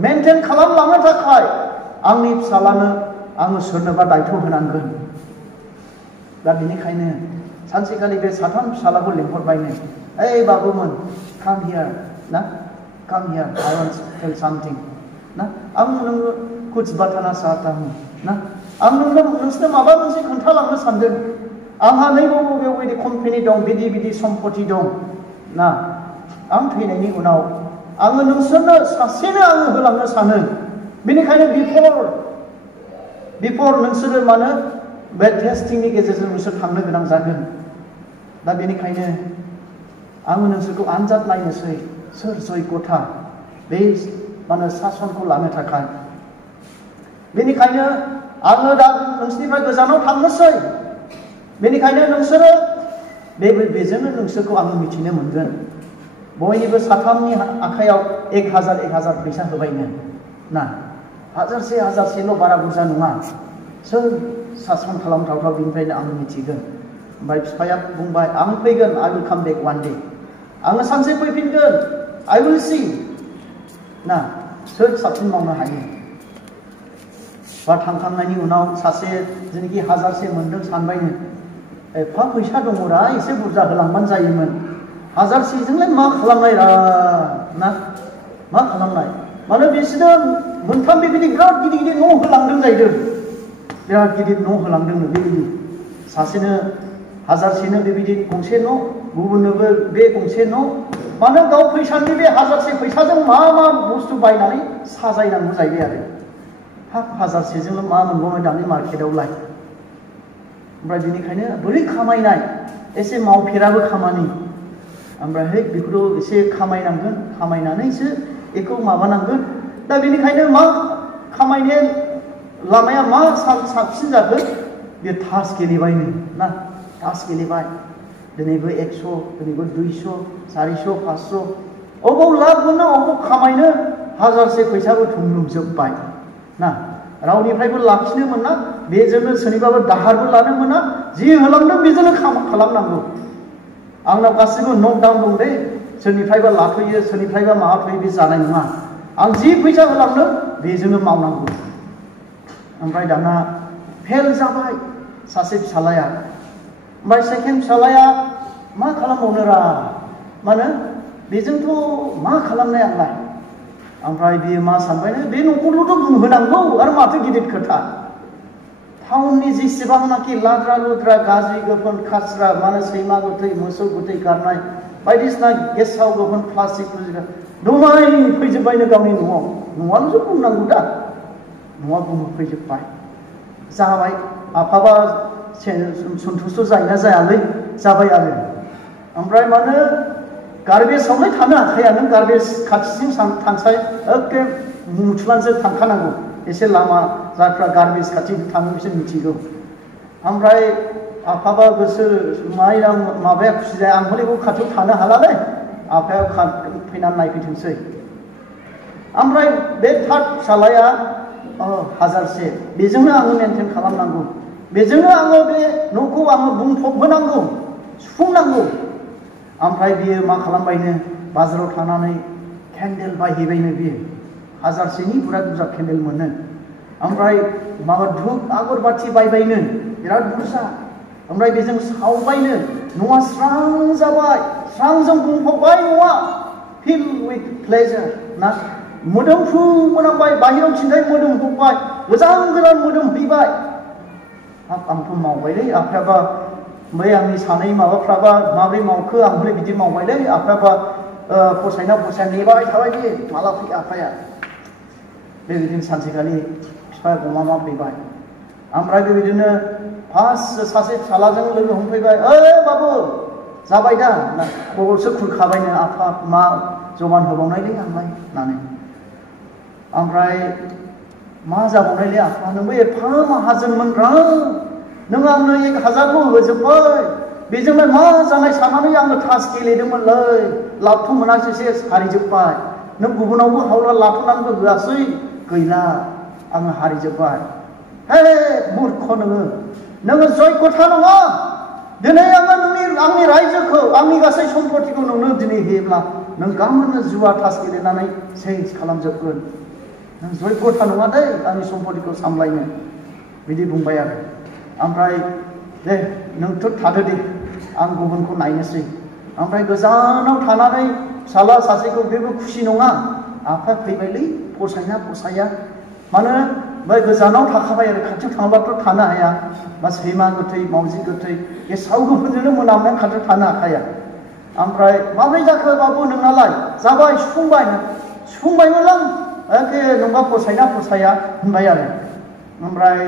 मेनटेन खालामलांनो थाखाय आंनि फिसालानो आङो सोरनोबा दायथ' होनांगोन। दा बेनिखायनो सानसेखालि बे साथाम फिसालाखौ लिंहरबायनो, ओइ बाबुमोन, come here ना, come here, I want to tell something ना, आं नोंनो कुछ बताना चाहता हूँ ना, आं नोंसोरनो माबा मोनसे खोन्थालांनो सानदों। आंहा नै बबे कम्पानि दं, बिदि सम्पति दं ना, आं थैनायनि उनाव आङो नोंसोरनो सासेनो आङो होलांनो सानो। बेनिखायनो बिफोर नोंसोरो मानो बे टेस्टिंनि गेजेरजों नोंसोर थांनो गोनां जागोन। दा बेनिखायनो आङो नोंसोरखौ आनजाद नायनोसै सोर जयगथा बे मानो सासनखौ लानो थाखाय। बेनिखायनो आङो दा नोंसोरनिफ्राय गोजानाव थांनोसै। बेनिखायनो नोंसोरो बेजोंनो नोंसोरखौ आङो मिथिनो मोनगोन। बयनिबो साथामनि आखायाव 1000 फैसा होबायनो ना, 1000 बारा बुरजा नङा। सोर सासन खालामथावथाव बेनिफ्रायनो आं मिथिगोन। ओमफ्राय बिफाया बुंबाय, आं फैगोन, I will come back one day, आङो सानसे फैफिनगोन, I will see ना, सोर साबसिन मावनो हायो। बा थांखांनायनि उनाव सासे जेनाखि 1000 मोनदों सानबायनो, एफा फैसा दङरा, एसे बुरजा होलांबानो जायोमोन। 1000जोंलाय मा खालामनाय ना, मा खालामनाय? मानो बिसोरो मोनथाम बेबायदि बिराद गिदिर न' होलांदों जाहैदों। बिराद गिदिर न' होलांदोंनो बेबायदि। सासेनो 1000नो बेबायदि गंसे न', गुबुननोबो बे गंसे न'। मानो गाव फैसानि बे 1000 फैसाजों मा बुस्थु बायनानै साजायनांगौ जाहैबाय आरो। हाब 1000जोंल' मा मोनबावनो दानि मार्केटआवलाय। ओमफ्राय बेनिखायनो बोरै खामायनाय, एसे मावफेराबो खामानि। ओमफ्राय बेखौथ' एसे खामायनांगोन, खामायनानैसो बेखौ माबानांगोन। दा बेनिखायनो मा खामायनो लामाया मा साबसिन जागोन? बे तास गेलेबायनो ना, तास गेलेबाय। दिनैबो 100, दिनैबो 200, 400, 500, अबाव लाब मोनो, अबाव खामायनो 1000 फैसाबो थुमलुमजोब्बाय ना। रावनिफ्रायबो लाखिनो मोना, बेजोंनो सोरनिबाबो दाहारबो लानो मोना। जि होलांदों बेजोंनो खालामनांगौ। आंनाव गासिबो नकडाउन दं दे, सोरनिफ्रायबा लाथ'यो, सोरनिफ्रायबा माबाथ'यो, बे जानाय नङा। आं जि फैसा होलांदों बेजोंनो मावनांगौ। ओमफ्राय दाना फेल जाबाय सासे फिसालाया। ओमफ्राय सेकेन्ड फिसालाया मा खालामबावनोरा, मानो बेजोंथ' मा खालामनाय आंलाय। ओमफ्राय बियो मा सानबायनो, बे न'खरल'थ' बुंहोनांगौ, आरो माथो गिदिर खोथा। टाउननि जेसेबांनाखि लाद्रा लुद्रा गाज्रि गोफोन खास्रा, मानो सैमा गोथै, मोसौ गोथै गारनाय, बायदिसिना गेसाव गोफोन प्लास्टिक दमाय फैजोब्बायनो गावनि न'आव। न'आनोसो बुंनांगौ दा, न'आ बुंहरफैजोब्बाय। जाबाय, आफाबा सन्थुस्ट' जायोना जायालै, जाबाय आरो। ओमफ्राय मानो गार्बेजआवलाय थानो हाखाया, नों गार्बेज खाथिसिम थांसाय एखे मुथुनानैसो थांखानांगौ। एसे लामा जायफ्रा गार्बेज खाथि थाङो बिसोर मिथिगौ। ओमफ्राय आफाबा गोसो माबाया खुसि जाया, आं हले खाथियाव थानो हालालै, आफाया फैनानै नायफैथोंसै। ओमफ्राय बे थार्ड फिसालाया 1000, बेजोंनो आङो मेनटेन खालामनांगौ, बेजोंनो आङो बे न'खौ आङो बुंफबहोनांगौ, सुफुंनांगौ। ओमफ्राय बियो मा खालामबायनो, बाजाराव थांनानै केन्डेल बायहैबायनो बियो। 1000नि बुरजा केन्डेल मोनो। ओमफ्राय माबा धुप आगरबाथि बायबायनो बिराद बुरजा। ओमफ्राय बेजों सावबायनो, न'आ स्रां जाबाय, स्रांजों बुंफबबाय न'आ, फिल उइथ प्लेजार ना, मोदोमफ्रु मोनामबाय, बाहेरायाव थिंजाय मोदोमफबबाय, गोजान मोदोमहैबाय। आंथ' मावबायलै, आफायाबा बै आंनि सानै माबाफ्राबा माब्रै मावखो, आं हले बिदि मावबायलै, आफायाबा फसायना नेबाय थाबाय, बे माला फैयो आफाया। बेबायदिनो सानसेखालि बिफाया गमामा फैबाय। ओमफ्राय बेबायदिनो फार्स्ट सासे फिसालाजों लोगो हमफैबाय, ओइ बाबु जाबाय दा, खबरसो खुरखाबायनो, आफा मा जमान होबावनायलै आंलाय होननानै। ओमफ्राय मा जाबावनायलै आफा नोंबो एफा माहाजोनमोनब्रा नों आंनो 1000खौ होजोब्बाय बेजोंलाय मा जानाय साननानै आङो थास गेलेदोंमोनलै लाबथ' मोनासैसो हारिजोब्बाय नों गुबुनावबो हावला लाथ'नानैबो होआसै गैला आङो हारिजोब्बाय हे मूर्ख नोङो जयगथा नङा दिनै आङो आंनि रायजोखौ आंनि गासै सम्पतिखौ नोंनो दिनै होयोब्ला नों गाबोननो जुवा थास गेलेनानै सेस खालामजोबगोन नों जयगथा नङा दै आंनि सम्पतिखौ सामलायनो बिदि बुंबाय आरो ओमफ्राय दे नोंथ' थादो दे आं गुबुनखौ नायनोसै ओमफ्राय गोजानाव थानानै फिसाला सासेखौ बेबो खुसि नङा आफा फैबायलै फसायना फसाया मानो बै गोजानाव थाखाबाय आरो खाथियाव थांब्लाथ' थानो हाया बा सैमा गोथै मावजि गोथै गेसाव गोफोनजोंनो मोनामनानै खाथियाव थानो हाखाया ओमफ्राय माब्रै जाखो बाबु नोंनालाय जाबाय सुफुंबायमोन आं एखे नोंबा फसायना फसाया होनबाय आरो ओमफ्राय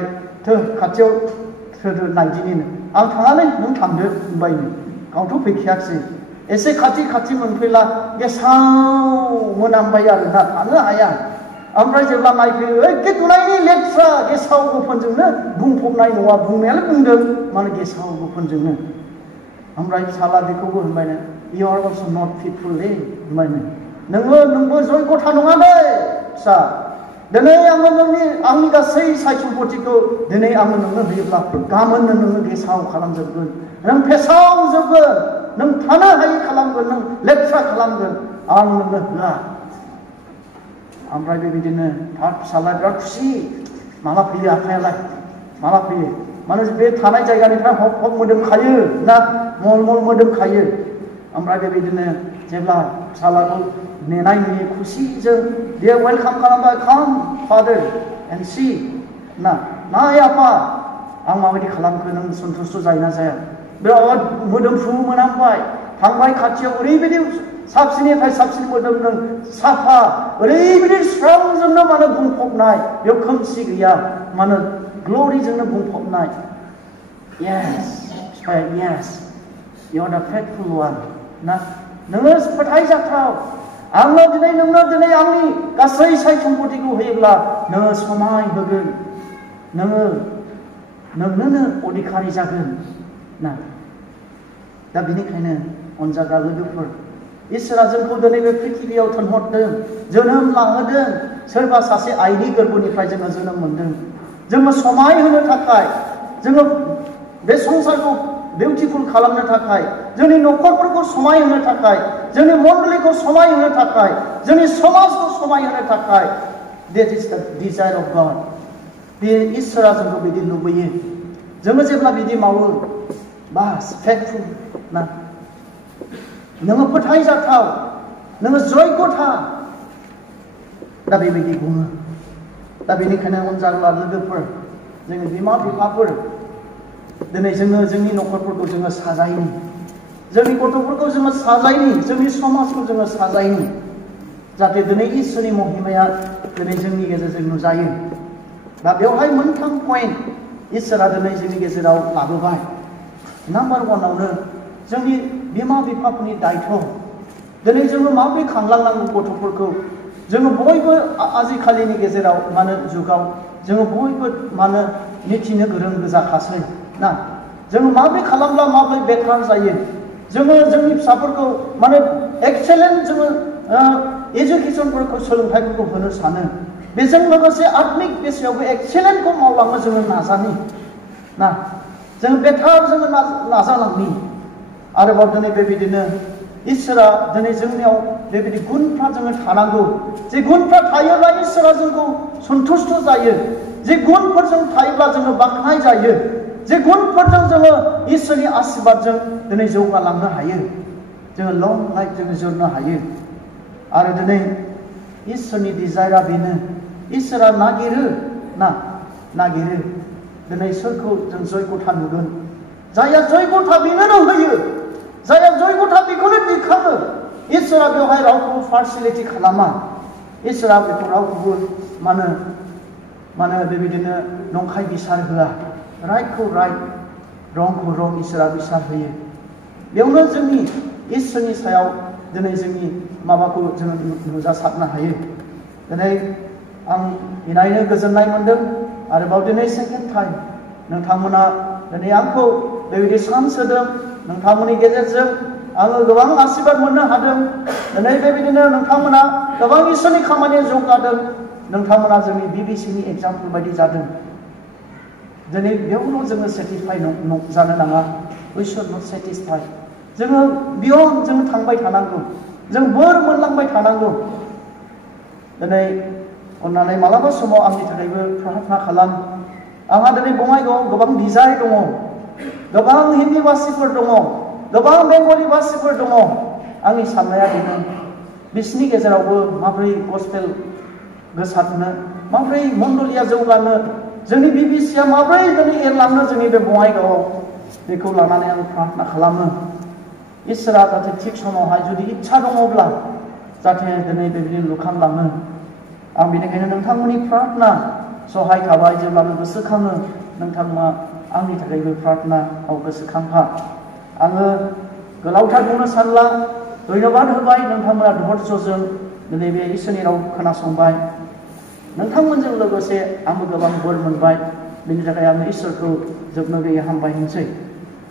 थो खाथियाव थोदो नायदिनिनो आं थाङालै नों थांदो होनबायनो गावथ' फैखायाखिसै एसे खाथि मोनफैला गेसाव मोनामबाय आरोना थानो हाया ओमफ्राय जेब्ला नायफैयो एखे नुनायनि लेथ्रा गेसाव गोफोनजोंनो बुंफबनाय न'आ बुंनायालाय बुंदों माने गेसाव गोफोनजोंनो ओमफ्राय फिसाला बेखौबो होनबायनो इउ आर अलस' नट फिटफुल लै होनबायनो नोंबो जयगथा नङा दै फिसा दिनै आङो आंनि गासै साय सम्पतिखौ दिनै आङो नोंनो होयोब्ला गाबोननो नोङो गेसाव खालामजोबगोन नों फेसावजोबगोन नों थानो हायि खालामगोन नों लेथ्रा खालामगोन आं नोंनो होआ ओमफ्राय बेबायदिनो थार फिसालाया बिराद खुसि माला फैयो आखायालाय माला फैयो माने बे थानाय जायगानिफ्राय हक मोदोमखायो ना मल मोदोमखायो ओमफ्राय बेबायदिनो जेब्ला फिसालाखौ नेनाय नुयो खुसिजों बेयो वेलकाम खालामबाय काम फादार एन्ड सी नाय आफा आं माबायदि खालामखो नों सन्तुष्ट' जायोना जाया बिराद मोदोमफ्रु मोनामबाय थांबाय खाथियाव ओरैबायदि साबसिननिफ्राय साबसिन मोदोमदों साफा ओरैबायदि स्रांजोंनो माने बुंफबनाय बेयाव खोमसि गैया माने ग्ल'रिजोंनो बुंफबनाय yes you are the faithful one ना नोङो फोथायजाथाव आङो नोंनो दिनै आंनि गासै साय सम्पतिखौ होयोब्ला नोङो समाय होगोन नोंनो अधिखारि जागोन ना दा बेनिखायनो अनजाग्रा लोगोफोर इसोरा जोंखौ दिनै बे पृथिबियाव थिनहरदों जोनोम लाहोदों सोरबा सासे आइनि गोरबोनिफ्राय जोङो जोनोम मोनदों जोङो समाय होनो थाखाय जोङो बे संसारखौ बिउटिफुल खालामनो थाखाय जोंनि न'खरफोरखौ समाय होनो थाखाय जोंनि मण्डलीखौ समाय होनो थाखाय जोंनि समाजखौ समाय होनो थाखाय that is the desire of God बे इसोरा जोंखौ बिदि लुबैयो जोङो जेब्ला बिदि मावो बास फेथफुल ना नोङो फोथायजाथाव नोङो जयगथा दा बेबायदि बुङो दा बेनिखायनो अनजाग्रा लोगोफोर जोङो बिमा बिफाफोर दिनै जोङो जोंनि न'खरफोरखौ जोङो साजायनि जोंनि गथ'फोरखौ जोङो साजायनि जोंनि समाजखौ जोङो साजायनि जाहाथे दिनै इसोरनि महिमाया दिनै जोंनि गेजेरजों नुजायो दा बेवहाय मोनथाम पइन्ट इसोरा दिनै जोंनि गेजेराव लाबोबाय नाम्बार 1आवनो जोंनि बिमा बिफाफोरनि दायथ' दिनै जोङो माबोरै खांलांनांगौ गथ'फोरखौ जोङो बयबो आजिखालिनि गेजेराव माने जुगाव जोङो बयबो माने मिथिनो गोरों गोजाखासै ना जोङो माबोरै खालामब्ला माबोरै बेटार जायो जोङो जोंनि फिसाफोरखौ माने एक्सेलेन्ट जोङो एजुकेसनफोरखौ सोलोंथाइफोरखौ होनो सानो बेजों लोगोसे आत्मिक बेसायावबो एक्सेलेन्टखौ मावलांनो जोङो नाजानि ना जों बेटार जोङो नाजालांनि आरोबाव दिनै बेबायदिनो इसोरा दिनै जोंनियाव बेबायदि गुनफ्रा जोङो थानांगौ जे गुनफ्रा थायोब्ला इसोरा जोंखौ सन्तुष्ट' जायो जे गुनफोरजों थायोब्ला जोङो बाख्नाय जायो जे गुनफोरजों जोङो इसोरनि आशीर्बादजों दिनै जौगालांनो हायो जोङो लं लाइफ जोङो जोरनो हायो आरो दिनै इसोरनि डिजायरा बेनो इसोरा नागिरो दिनै सोरखौ जों जयगथा नुगोन जायहा जयगथा बेनो होयो जायहा जयगथा बेखौनो दैखाङो इसोरा बेवहाय रावखौबो पार्सियेलिटि खालामा इसोरा बेखौ रावखौबो मानो बेबायदिनो नंखाय बिसार होआ राइटखौ राइट रंखौ रं इसोरा बिसार होयो बेयावनो जोंनि इसोरनि सायाव दिनै जोंनि माबाखौ जोङो नुजासारनो हायो दिनै आं इनायनो गोजोननाय मोनदों आरोबाव दिनै सेकेन्ड टाइम नोंथांमोना दिनै आंखौ बेबायदि चान्स होदों नोंथांमोननि गेजेरजों आङो गोबां आशीर्बाद मोननो हादों दिनै बेबायदिनो नोंथांमोना गोबां इसोरनि खामानियाव जौगादों नोंथांमोना जोंनि बिबिसिनि एग्जामपोल बायदि जादों दिनै बेयावल' जोङो सेटिसफाइ जानो नाङा वी शुड नट सेटिसफाइ जोङो बेयाव जोङो थांबाय थानांगौ जों बोर मोनलांबाय थानांगौ दिनै अन्नानै मालाबा समाव आंनि थाखायबो प्रार्थना खालाम आंहा दिनै बङाइगावआव गोबां बिजाय दङ गोबां हिन्दी भाषिफोर दङ गोबां बेंगलि भाषिफोर दङ आंनि साननाया बेनो बिसोरनि गेजेरावबो माबोरै गस्पेल गोसारनो माबोरै मण्डलिया जौगानो जोंनि बिबिसिया माबोरै दिनै एरलांनो जोंनि बे बङाइगावआव बेखौ लानानै आं प्रार्थना खालामो इसोरा जाहाथे थिग समावहाय जुदि इच्छा दङब्ला जाहाथे दिनै बेबायदि लुखांलाङो आं बेनिखायनो नोंथांमोननि प्रार्थना सहाय थाबाय जेब्लानो गोसोखाङो नोंथांमोना आंनि थाखायबो प्रार्थनायाव गोसोखांफा आङो गोलावथार बुंनो सानला धन्यबाद होबाय नोंथांमोना धैर्यजों दिनै बे इसोरनि राव खोनासंबाय नोंथांमोनजों लोगोसे आंबो गोबां बोर मोनबाय बेनि थाखाय आङो इसोरखौ जोबनो गैयै हामबाय होनसै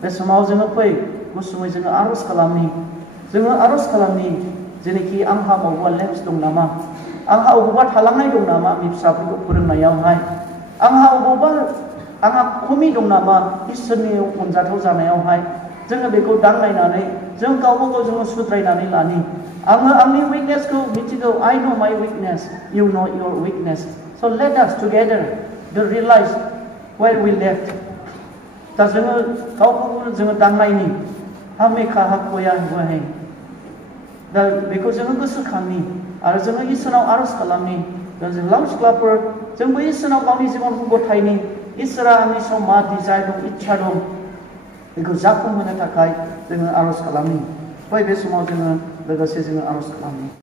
बे समाव जोङो फै गुसुङै जोङो आर'ज खालामनि जेनोखि आंहा बबेबा लेप्स दं नामा आंहा बबेबा थालांनाय दं नामा आंनि फिसाफोरखौ फोरोंनायावहाय आंहा खमि दं नामा इसोरनि अनजाथाव जानायावहाय जोङो बेखौ दांनायनानै जों गावबा गाव जोङो सुद्रायनानै लानि आङो आंनि उइकनेसखौ मिथिगौ I know my weakness you know your weakness so let us together to realize where we left दा जोङो गावबा गाव जोङो दांनायनि हामेखा हाखया हुवाहे दा बेखौ जोङो गोसोखांनि आरो जोङो इसोरनाव आर'ज खालामनि जोहोलाव सिख्लाफोर जोंबो इसोरनाव गावनि जिबनखौ गथायनि इसोरा आंनि सायाव मा डिजाइन दं इच्छा दं बेखौ जाफुंहोनो थाखाय जोङो आर'ज खालामनि बै बे समाव जोङो लोगोसे जोङो आर'ज खालामनि